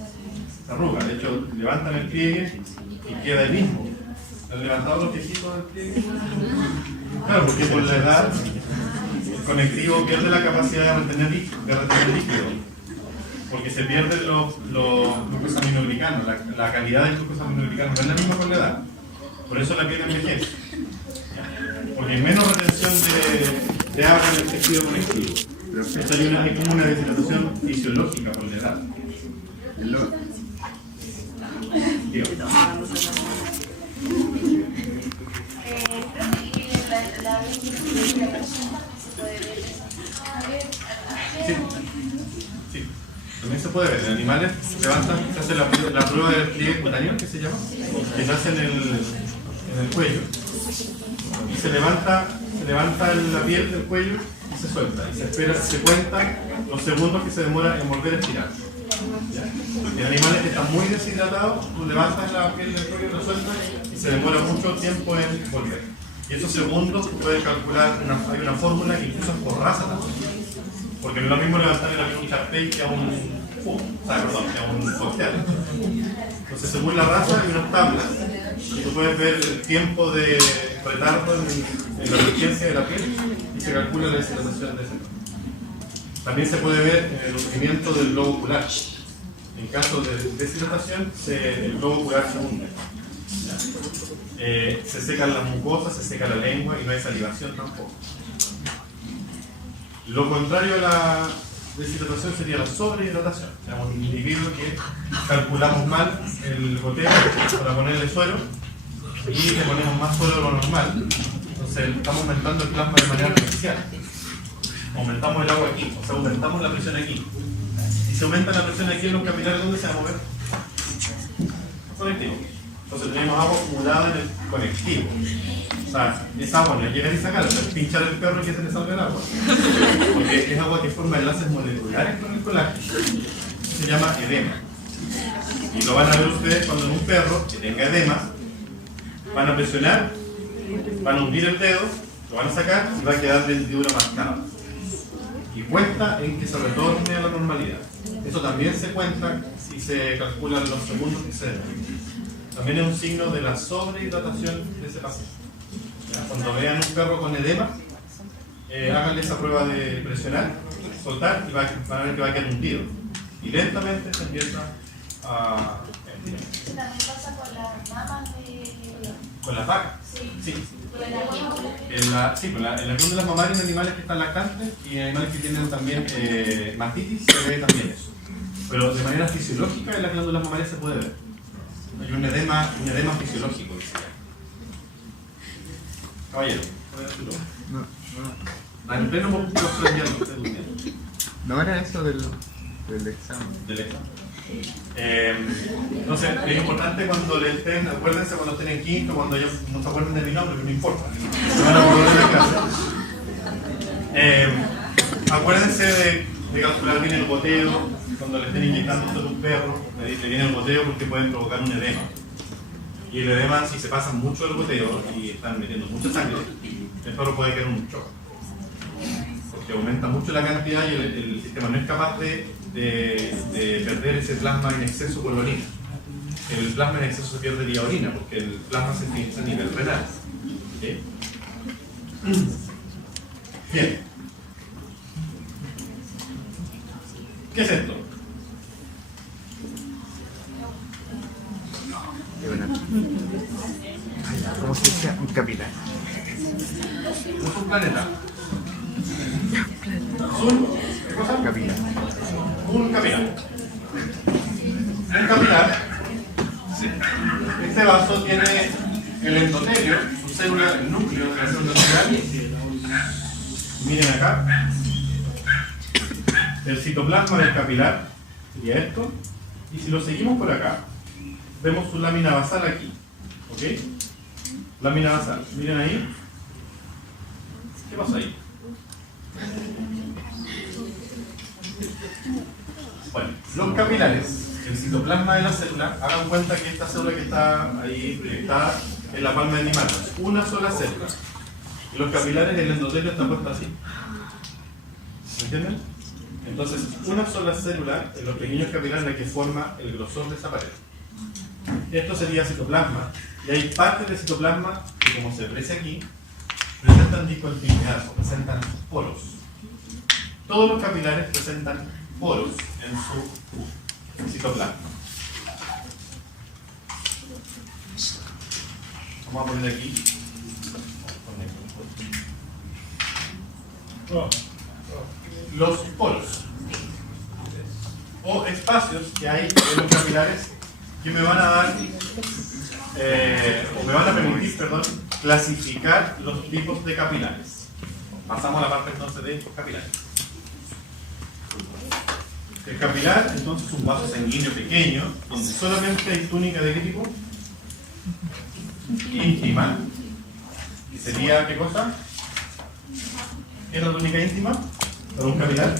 Se arruga. De hecho, levantan el pliegue y queda el mismo. ¿Han levantado los viejitos del pliegue? Claro, porque por la edad el conectivo pierde la capacidad de retener líquido. Porque se pierden los glucosaminoglicanos, la calidad del glucosaminoglicano no es la misma con la edad. Por eso la piel envejece. Porque hay menos retención de agua en el tejido conectivo. Esto hay como una deshidratación fisiológica por la edad. Digo. Sí, sí, también se puede ver. En animales se hace la prueba del pliegue cutáneo, que se llama, que se hace en el cuello, y se levanta la piel del cuello y se suelta, y se cuenta los segundos que se demora en volver a estirar. ¿Ya? En animales que están muy deshidratados, tú levantas la piel del cuello, la sueltas y se demora mucho tiempo en volver. Y esos segundos tú puedes calcular, hay una fórmula que incluso es por raza también. Porque no es lo mismo levantar la piel a un charpey que a un cóctel. Entonces, según la raza, hay unas tablas y tú puedes ver el tiempo de retardo en la resistencia de la piel y se calcula la deshidratación de ese tiempo. También se puede ver el hundimiento del globo ocular. En caso de deshidratación, el globo ocular se hunde. Se secan las mucosas, se seca la lengua y no hay salivación tampoco. Lo contrario a la deshidratación sería la sobrehidratación. Tenemos un individuo que calculamos mal el goteo para ponerle suero y le ponemos más suero de lo normal. Entonces estamos aumentando el plasma de manera artificial. Aumentamos el agua aquí, o sea, aumentamos la presión aquí. Si se aumenta la presión aquí en los capilares, ¿dónde se va a mover? Conectivo. Entonces tenemos agua acumulada en el conectivo. O sea, esa agua no es llegar y sacarla, es pinchar el perro y que se le salga el agua. Porque es agua que forma enlaces moleculares con el colágeno. Se llama edema. Y lo van a ver ustedes cuando en un perro que tenga edema, van a presionar, van a hundir el dedo, lo van a sacar y va a quedar la hendidura marcada. Y cuenta en que se retorne a la normalidad. Eso también se cuenta y se calculan los segundos que se demoran. También es un signo de la sobrehidratación de ese paciente. Cuando vean un perro con edema, háganle esa prueba de presionar, soltar y van a ver que va a quedar hundido. Y lentamente se empieza a estirar. Eso también pasa con las mamas de... ¿Con las vacas? Sí. En la región de las mamarias en animales que están lactantes y en animales que tienen también mastitis se ve también eso. Pero de manera fisiológica en las glándulas mamarias se puede ver. Hay un edema fisiológico. Caballero, en pleno músculo craniano usted durmiendo. No era eso del examen. Del examen. Entonces, es importante cuando le estén, acuérdense cuando estén en quinto, cuando ellos no se acuerden de mi nombre, que no importa. Se van a acordar de la clase. Acuérdense de calcular bien el goteo, cuando le estén inyectando solo un perro, le viene el goteo porque pueden provocar un edema. Y el edema, si se pasa mucho el goteo y están metiendo mucha sangre, el perro puede caer en un shock. Porque aumenta mucho la cantidad y el sistema no es capaz de perder ese plasma en exceso por la orina. El plasma en exceso se pierde vía orina porque el plasma se filtra a nivel renal. ¿Okay? Bien. ¿Qué es esto? ¿Cómo se dice? Un capilar. No es un planeta. ¿Qué cosa? Capilar. Un capilar. Un capilar. Este vaso tiene el endotelio, su célula, el núcleo de la célula celular. Miren acá. El citoplasma del capilar sería esto. Y si lo seguimos por acá, vemos su lámina basal aquí. ¿Ok? Lámina basal. Miren ahí. ¿Qué pasa ahí? Bueno, los capilares, el citoplasma de la célula, hagan cuenta que esta célula que está ahí proyectada en la palma de mi mano es una sola célula. Y los capilares, el endotelio está puesto así. ¿Me entienden? Entonces, una sola célula en los pequeños capilares la que forma el grosor de esa pared. Esto sería citoplasma. Y hay partes del citoplasma que, como se aprecia aquí, presentan discontinuidad o presentan poros. Todos los capilares presentan poros en su citoplasma. Vamos a poner aquí. los poros o espacios que hay en los capilares que me van a dar o me van a permitir, perdón, clasificar los tipos de capilares. Pasamos a la parte entonces de capilares. El capilar entonces es un vaso sanguíneo pequeño donde solamente hay túnica de qué tipo? Íntima. ¿Y sería qué cosa? ¿Qué es la túnica íntima para un capilar?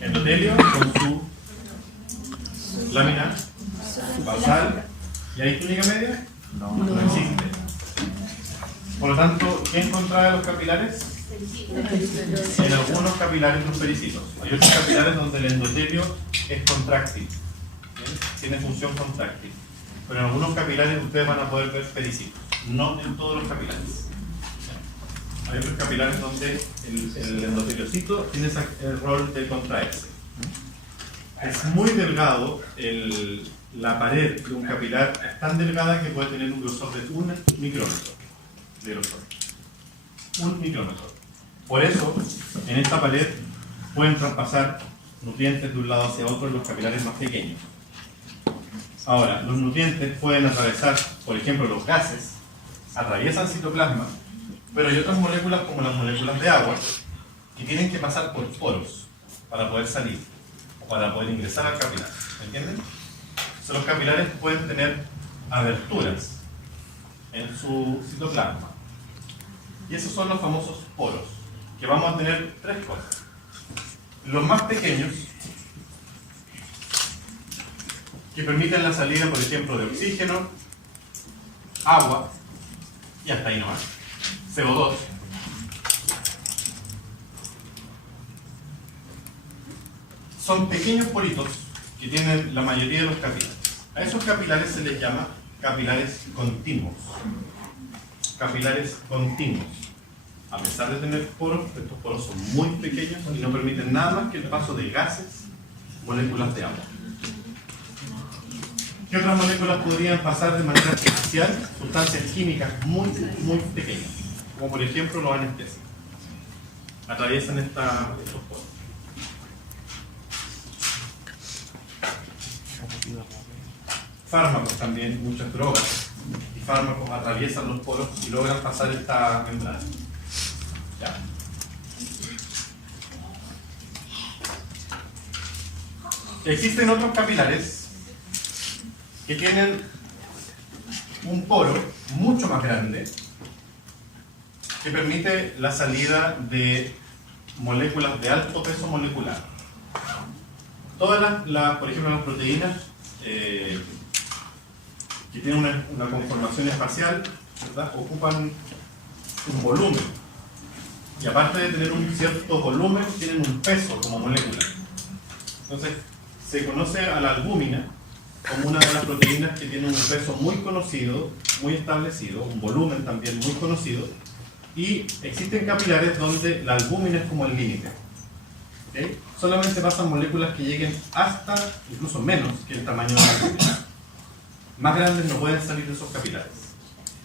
Endotelio con su lámina basal. ¿Y hay túnica media? No existe. Por lo tanto, ¿quién contrae los capilares? En algunos capilares los pericitos. Hay otros capilares donde el endotelio es contráctil. ¿Bien? Tiene función contráctil. Pero en algunos capilares ustedes van a poder ver pericitos. No en todos los capilares. Hay otros capilares donde el endoteliocito tiene el rol de contraerse. Es muy delgado, la pared de un capilar es tan delgada que puede tener un grosor de 1 micrómetro de grosor. 1 micrómetro. Por eso, en esta pared pueden traspasar nutrientes de un lado hacia otro en los capilares más pequeños. Ahora, los nutrientes pueden atravesar, por ejemplo, los gases, atraviesan citoplasma, pero hay otras moléculas como las moléculas de agua que tienen que pasar por poros para poder salir o para poder ingresar al capilar. ¿Me entienden? Entonces, los capilares pueden tener aberturas en su citoplasma. Y esos son los famosos poros, que vamos a tener tres cosas. Los más pequeños, que permiten la salida, por ejemplo, de oxígeno, agua, y hasta ahí nomás, CO2. Son pequeños poritos que tienen la mayoría de los capilares. A esos capilares se les llama capilares continuos. Capilares continuos. A pesar de tener poros, estos poros son muy pequeños y no permiten nada más que el paso de gases, moléculas de agua. ¿Qué otras moléculas podrían pasar de manera artificial? Sustancias químicas muy, muy pequeñas, como por ejemplo los anestésicos. Atraviesan estos poros. Fármacos también, muchas drogas y fármacos atraviesan los poros y logran pasar esta membrana. Ya. Existen otros capilares que tienen un poro mucho más grande que permite la salida de moléculas de alto peso molecular. Todas por ejemplo, las proteínas que tienen una conformación espacial, ¿verdad?, ocupan un volumen. Y aparte de tener un cierto volumen, tienen un peso como molécula. Entonces, se conoce a la albúmina como una de las proteínas que tiene un peso muy conocido, muy establecido, un volumen también muy conocido, y existen capilares donde la albúmina es como el límite. ¿Okay? Solamente pasan moléculas que lleguen hasta, incluso menos que el tamaño de la albúmina. Más grandes no pueden salir de esos capilares.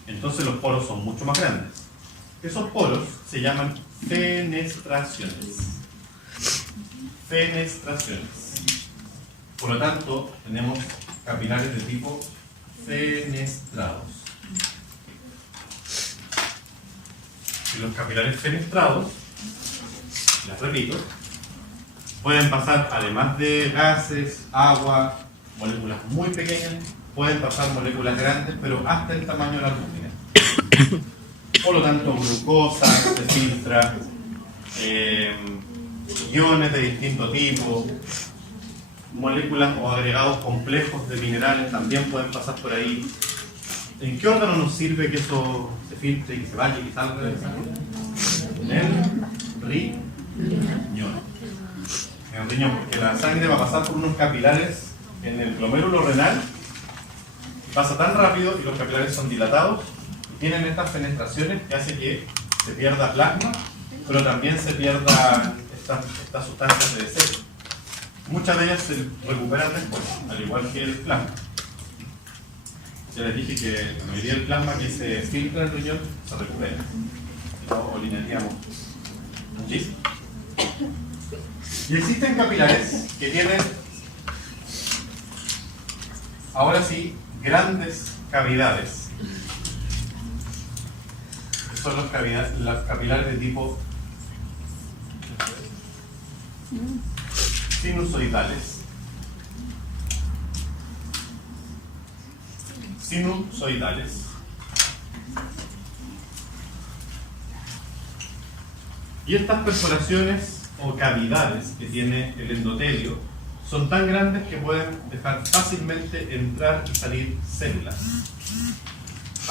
Entonces los poros son mucho más grandes. Esos poros se llaman fenestraciones. Fenestraciones. Por lo tanto, tenemos capilares de tipo fenestrados. Y los capilares fenestrados, les repito, pueden pasar, además de gases, agua, moléculas muy pequeñas, pueden pasar moléculas grandes, pero hasta el tamaño de la albúmina. Por lo tanto, glucosa se filtra, iones de distinto tipo, moléculas o agregados complejos de minerales también pueden pasar por ahí. ¿En qué órgano nos sirve que eso se filtre y que se vaya y que salga del sangre? En el riñón. En el riñón, porque la sangre va a pasar por unos capilares en el glomérulo renal, pasa tan rápido y los capilares son dilatados y tienen estas fenestraciones que hace que se pierda plasma, pero también se pierdan estas sustancias de desecho. Muchas de ellas se recuperan después, al igual que el plasma. Ya les dije que la mayoría del plasma que se filtra en el riñón se recupera. Lo olineteamos muchísimo. Y existen capilares que tienen, ahora sí, grandes cavidades. Son los capilares de tipo sinusoidales. Sinusoidales. Y estas perforaciones o cavidades que tiene el endotelio son tan grandes que pueden dejar fácilmente entrar y salir células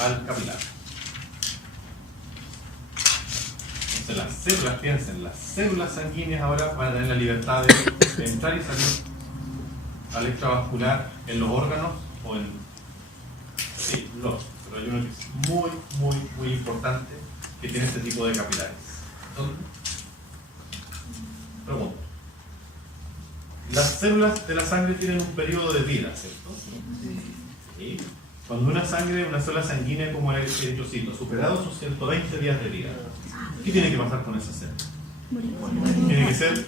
al capilar. Entonces las células, piensen, las células sanguíneas ahora van a tener la libertad de entrar y salir al extravascular en los órganos o en... Sí, pero hay uno que es muy importante que tiene este tipo de capilares. ¿Dónde? Pregunto. Las células de la sangre tienen un periodo de vida, ¿cierto? Sí. Cuando una célula sanguínea como el eritrocito, superado sus 120 días de vida, ¿qué tiene que pasar con esa célula? Tiene que ser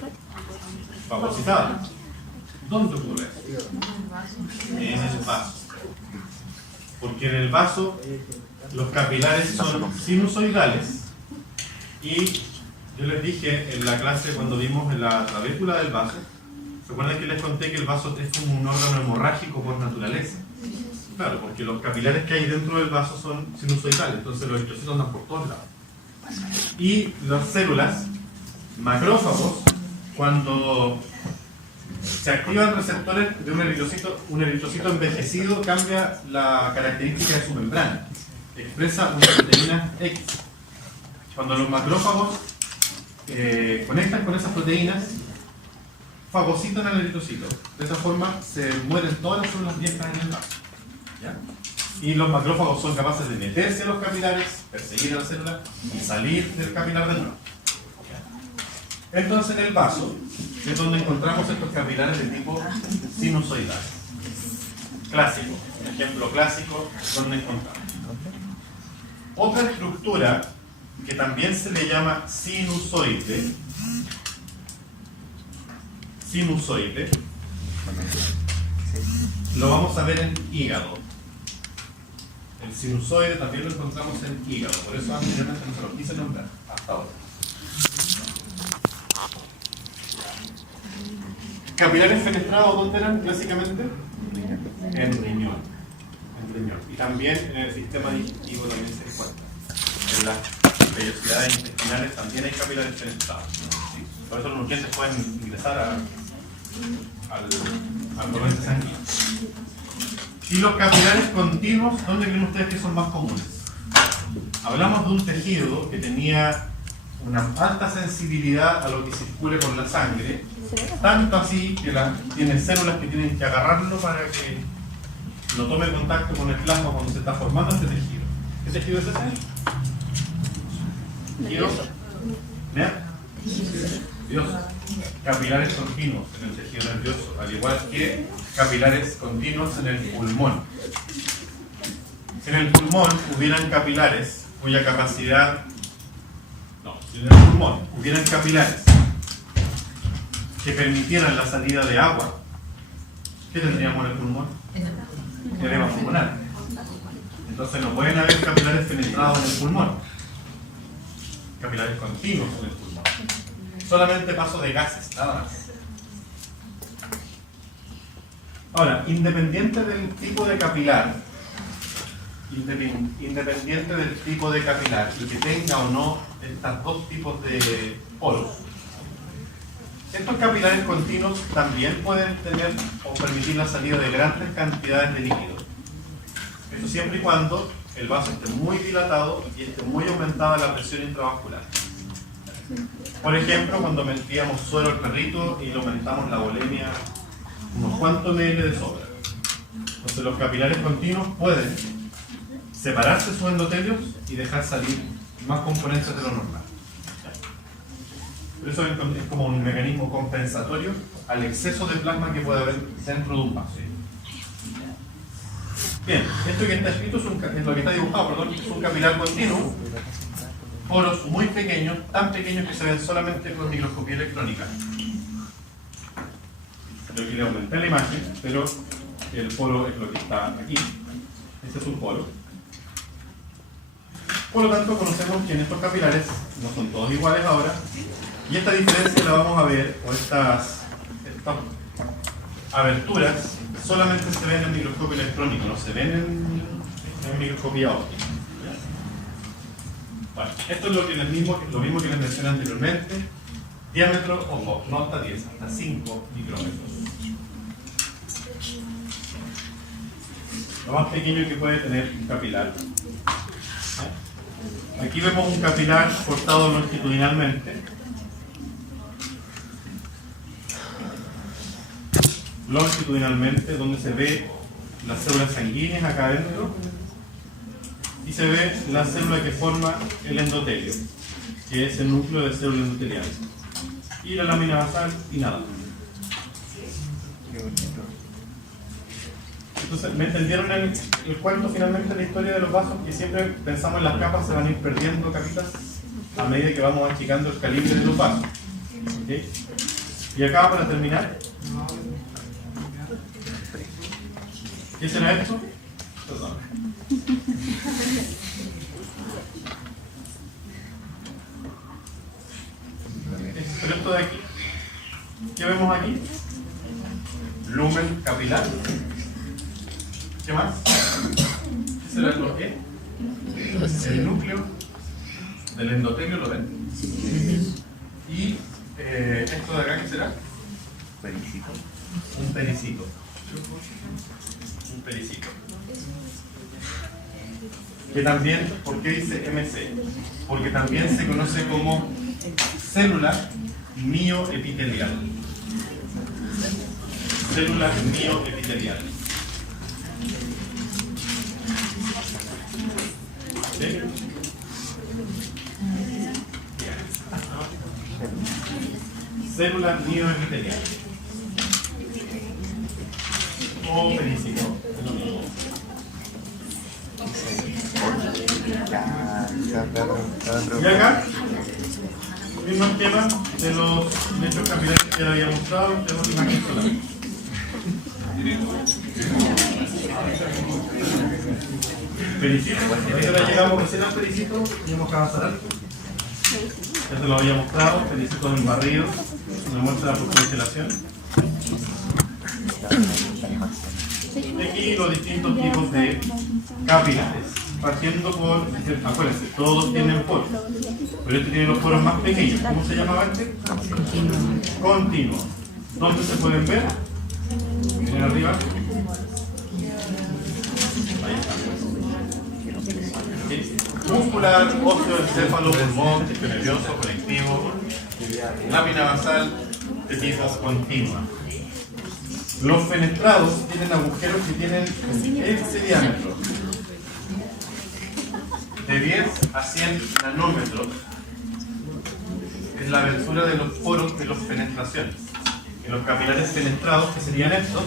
fagocitada. ¿Dónde ocurre eso? En el vaso. Porque en el vaso los capilares son sinusoidales. Y yo les dije en la clase cuando vimos en la trabécula del vaso, ¿se acuerdan que les conté que el vaso es como un órgano hemorrágico por naturaleza? Claro, porque los capilares que hay dentro del vaso son sinusoidales, entonces los eritrocitos andan por todos lados. Y las células, macrófagos, cuando se activan receptores de un eritrocito envejecido cambia la característica de su membrana, expresa una proteína X. Cuando los macrófagos conectan con esas proteínas, fagocitan al eritrocito. De esa forma se mueren todas las células viejas en el vaso. ¿Ya? Y los macrófagos son capaces de meterse a los capilares, perseguir a la célula y salir del capilar de nuevo. ¿Ya? Entonces en el vaso es donde encontramos estos capilares de tipo sinusoidal. Clásico, un ejemplo clásico donde encontramos. Otra estructura que también se le llama sinusoide, lo vamos a ver en hígado. El sinusoide también lo encontramos en hígado, por eso anteriormente no se lo quise nombrar hasta ahora. ¿Capilares fenestrados dónde eran clásicamente? En riñón. Y también en el sistema digestivo también se encuentra. En las vellosidades intestinales también hay capilares fenestrados. Por eso los nutrientes pueden ingresar al torrente sanguíneo. Y los capilares continuos, ¿dónde creen ustedes que son más comunes? Hablamos de un tejido que tenía una alta sensibilidad a lo que circule por la sangre, tanto así que tiene células que tienen que agarrarlo para que no tome contacto con el plasma cuando se está formando este tejido. ¿Qué tejido es ese? ¿Tejido? Nervioso. Capilares continuos en el tejido nervioso, al igual que capilares continuos en el pulmón. Si en el pulmón hubieran capilares cuya capacidad... si en el pulmón hubieran capilares que permitieran la salida de agua, ¿qué tendríamos en el pulmón? Edema pulmonar. Entonces no pueden haber capilares penetrados en el pulmón. Capilares continuos en el pulmón. Solamente paso de gases, nada más. Ahora, independiente del tipo de capilar, y que tenga o no estos dos tipos de poros, estos capilares continuos también pueden tener o permitir la salida de grandes cantidades de líquido. Esto siempre y cuando el vaso esté muy dilatado y esté muy aumentada la presión intravascular. Por ejemplo, cuando metíamos suero al perrito y le aumentamos la volemia unos cuantos ml de sobra. Entonces los capilares continuos pueden separarse sus endotelios y dejar salir más componentes de lo normal. Por eso es como un mecanismo compensatorio al exceso de plasma que puede haber dentro de un vaso. Bien, esto que está escrito es lo que está dibujado, perdón, es un capilar continuo poros muy pequeños, tan pequeños que se ven solamente con microscopía electrónica. Yo aquí le aumenté la imagen, pero el poro es lo que está aquí. Este es un poro. Por lo tanto, conocemos que en estos capilares no son todos iguales ahora, y esta diferencia la vamos a ver, o estas aberturas, solamente se ven en microscopio electrónico, no se ven en microscopía óptica. Bueno, esto es lo mismo que les mencioné anteriormente. Diámetro, ojo, no hasta 10, hasta 5 micrómetros. Lo más pequeño que puede tener un capilar. Aquí vemos un capilar cortado longitudinalmente. Longitudinalmente, donde se ve las células sanguíneas acá adentro y se ve la célula que forma el endotelio, que es el núcleo de célula endotelial, y la lámina basal y nada. Entonces, ¿me entendieron el cuento finalmente de la historia de los vasos? Que siempre pensamos en las capas, se van a ir perdiendo capitas a medida que vamos achicando el calibre de los vasos. ¿Okay? Y acá, para terminar, ¿qué será esto? Perdón. Pero esto de aquí, ¿qué vemos aquí? Lumen capilar. ¿Qué más? ¿Qué será lo que? El núcleo del endotelio, ¿lo ven? Y esto de acá, ¿qué será? Pericito. Un pericito. Un pericito. Que también, ¿por qué dice MC? Porque también se conoce como célula mioepitelial. Célula mioepitelial. ¿Sí? Célula mioepitelial. O pericito. Es lo mismo. Y acá, el mismo esquema de los nexos capilares que ya había mostrado, tenemos imagen solar. Pericito, ahora llegamos recién al pericito, tenemos que avanzar algo. Ya se lo había mostrado, pericito en barrido, una muestra de la procongelación. Y aquí los distintos tipos de capilares. Partiendo por, acuérdense, todos tienen poros, pero este tiene los poros más pequeños. ¿Cómo se llamaba este? Continuo. ¿Dónde se pueden ver? Miren arriba. Ahí está. Muscular, óseo, encéfalo, pulmón, tejido nervioso, conectivo, lámina basal, tejidos continua. Los fenestrados tienen agujeros que tienen este diámetro. De 10 a 100 nanómetros es la abertura de los poros de las fenestraciones. En los capilares fenestrados, que serían estos,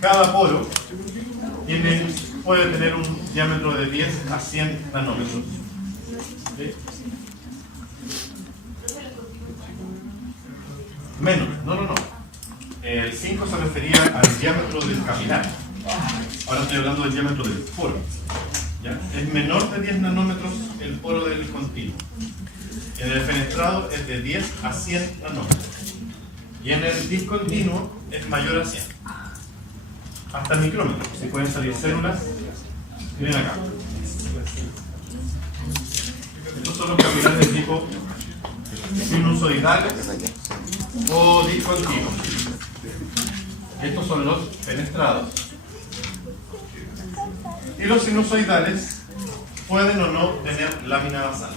cada poro puede tener un diámetro de 10 a 100 nanómetros. ¿Sí? Menos, no. El 5 se refería al diámetro del capilar. Ahora estoy hablando del diámetro del poro. ¿Ya? Es menor de 10 nanómetros el poro del continuo. En el fenestrado es de 10 a 100 nanómetros. Y en el discontinuo es mayor a 100. Hasta el micrómetro. Si pueden salir células, miren acá. Estos son los capilares de tipo sinusoidales o discontinuos. Estos son los fenestrados. Y los sinusoidales pueden o no tener lámina basal.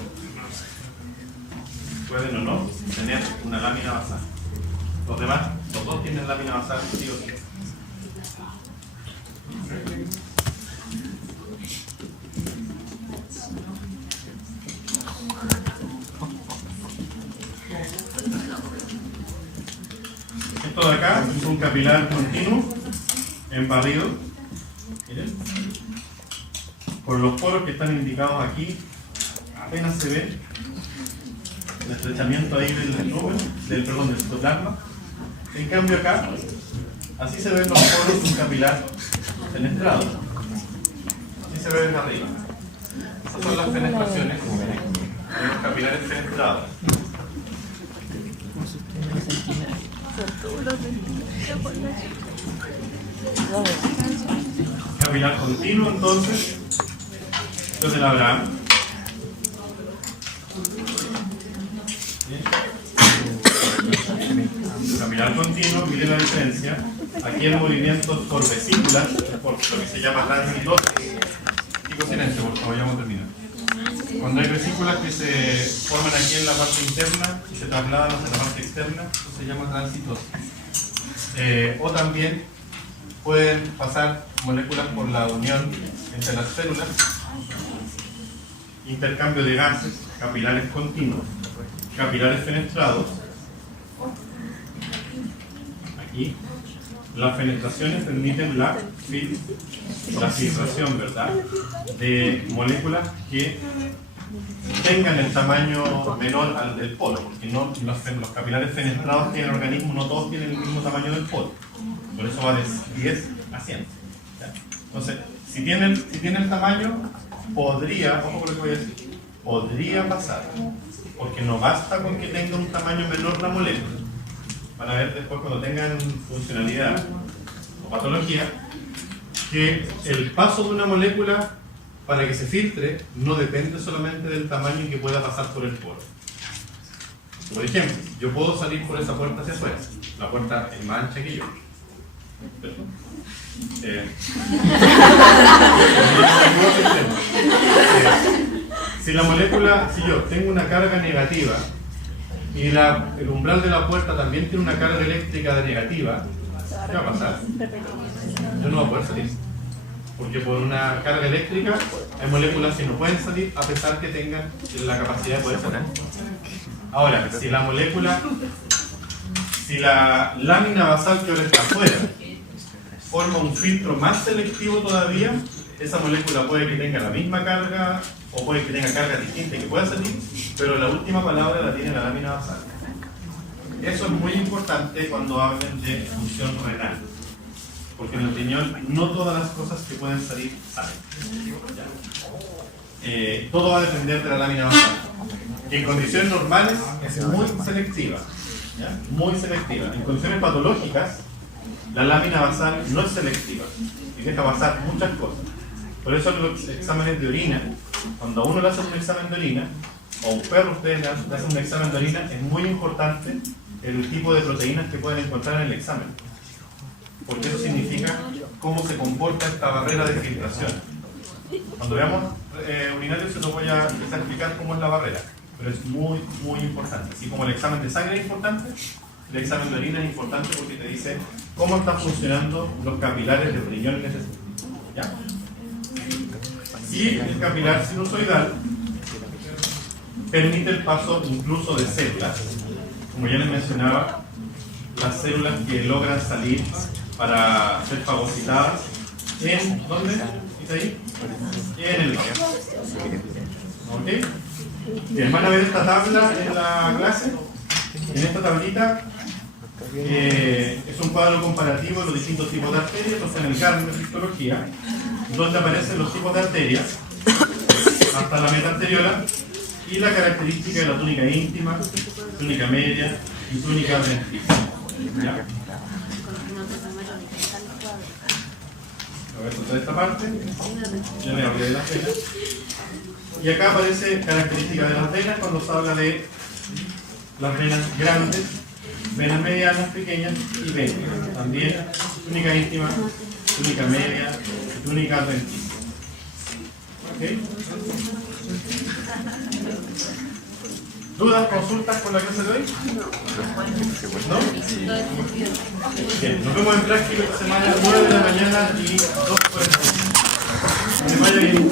Pueden o no tener una lámina basal. Los demás, los dos tienen lámina basal, sí o sí. Esto de acá es un capilar continuo en barrido. Miren. por los poros que están indicados aquí, apenas se ve el estrechamiento ahí del citoplasma. En cambio acá, así se ven los poros de un capilar fenestrado. Así se ve desde arriba. Estas son las fenestraciones de los capilares fenestrados. Capilar continuo, entonces es el Abraham. Capilar continuo, miren la diferencia. Aquí el movimiento por vesículas, por lo que se llama transitosis. Chicos, silencio, por favor, ya vamos a terminar. Cuando hay vesículas que se forman aquí en la parte interna y se trasladan hacia la parte externa, eso se llama transitosis. O también pueden pasar moléculas por la unión entre las células, intercambio de gases, capilares continuos, capilares fenestrados. Aquí las fenestraciones permiten la filtración, ¿verdad?, de moléculas que tengan el tamaño menor al del polo, porque no, los capilares fenestrados que tienen el organismo no todos tienen el mismo tamaño del polo, por eso va de 10 a 100. ¿Ya? Entonces, si tiene el tamaño, podría, ojo con lo que voy a decir, podría pasar, porque no basta con que tenga un tamaño menor la molécula. Van a ver después cuando tengan funcionalidad o patología, que el paso de una molécula para que se filtre no depende solamente del tamaño que pueda pasar por el poro. Por ejemplo, yo puedo salir por esa puerta hacia afuera. La puerta es más ancha que yo. Si la molécula, si yo tengo una carga negativa y el umbral de la puerta también tiene una carga eléctrica de negativa, ¿qué va a pasar? Yo no voy a poder salir. Porque por una carga eléctrica hay moléculas que no pueden salir a pesar que tengan la capacidad de poder salir. Ahora, si la molécula, si la lámina basal que ahora está afuera forma un filtro más selectivo todavía, esa molécula puede que tenga la misma carga o puede que tenga cargas distintas que pueda salir, pero la última palabra la tiene la lámina basal. Eso es muy importante cuando hablen de función renal, porque en el riñón no todas las cosas que pueden salir salen. Todo va a depender de la lámina basal, que en condiciones normales es muy selectiva, ¿ya? Muy selectiva. En condiciones patológicas, la lámina basal no es selectiva y deja pasar muchas cosas. Por eso los exámenes de orina, cuando a uno le hacen un examen de orina, o a un perro ustedes le hacen un examen de orina, es muy importante el tipo de proteínas que pueden encontrar en el examen, porque eso significa cómo se comporta esta barrera de filtración. Cuando veamos urinarios se lo voy a empezar a explicar cómo es la barrera, pero es muy, muy importante. Así como el examen de sangre es importante, el examen de orina es importante porque te dice cómo están funcionando los capilares del riñón en ese sentido. ¿Ya? Y el capilar sinusoidal permite el paso incluso de células, como ya les mencionaba, las células que logran salir para ser fagocitadas en, ¿dónde? ¿Está ahí? En el vaso. ¿Ok? Bien, van a ver esta tabla en la clase. En esta tablita es un cuadro comparativo de los distintos tipos de arterias, entonces en el cardio de histología, donde aparecen los tipos de arterias hasta la meta arteriola y la característica de la túnica íntima, túnica media y túnica adventicia. ¿Ya? A ver, toda esta parte, ya le hablé de las venas. Y acá aparece característica de las venas cuando se habla de las venas grandes, venas medianas, pequeñas y venas. También túnica íntima, túnica media y túnica adventicia. ¿Ok? ¿Dudas, consultas con la clase de hoy? ¿No? Bien, nos vemos en práctica esta semana a las 9 de la mañana y 2:45. Que vaya bien.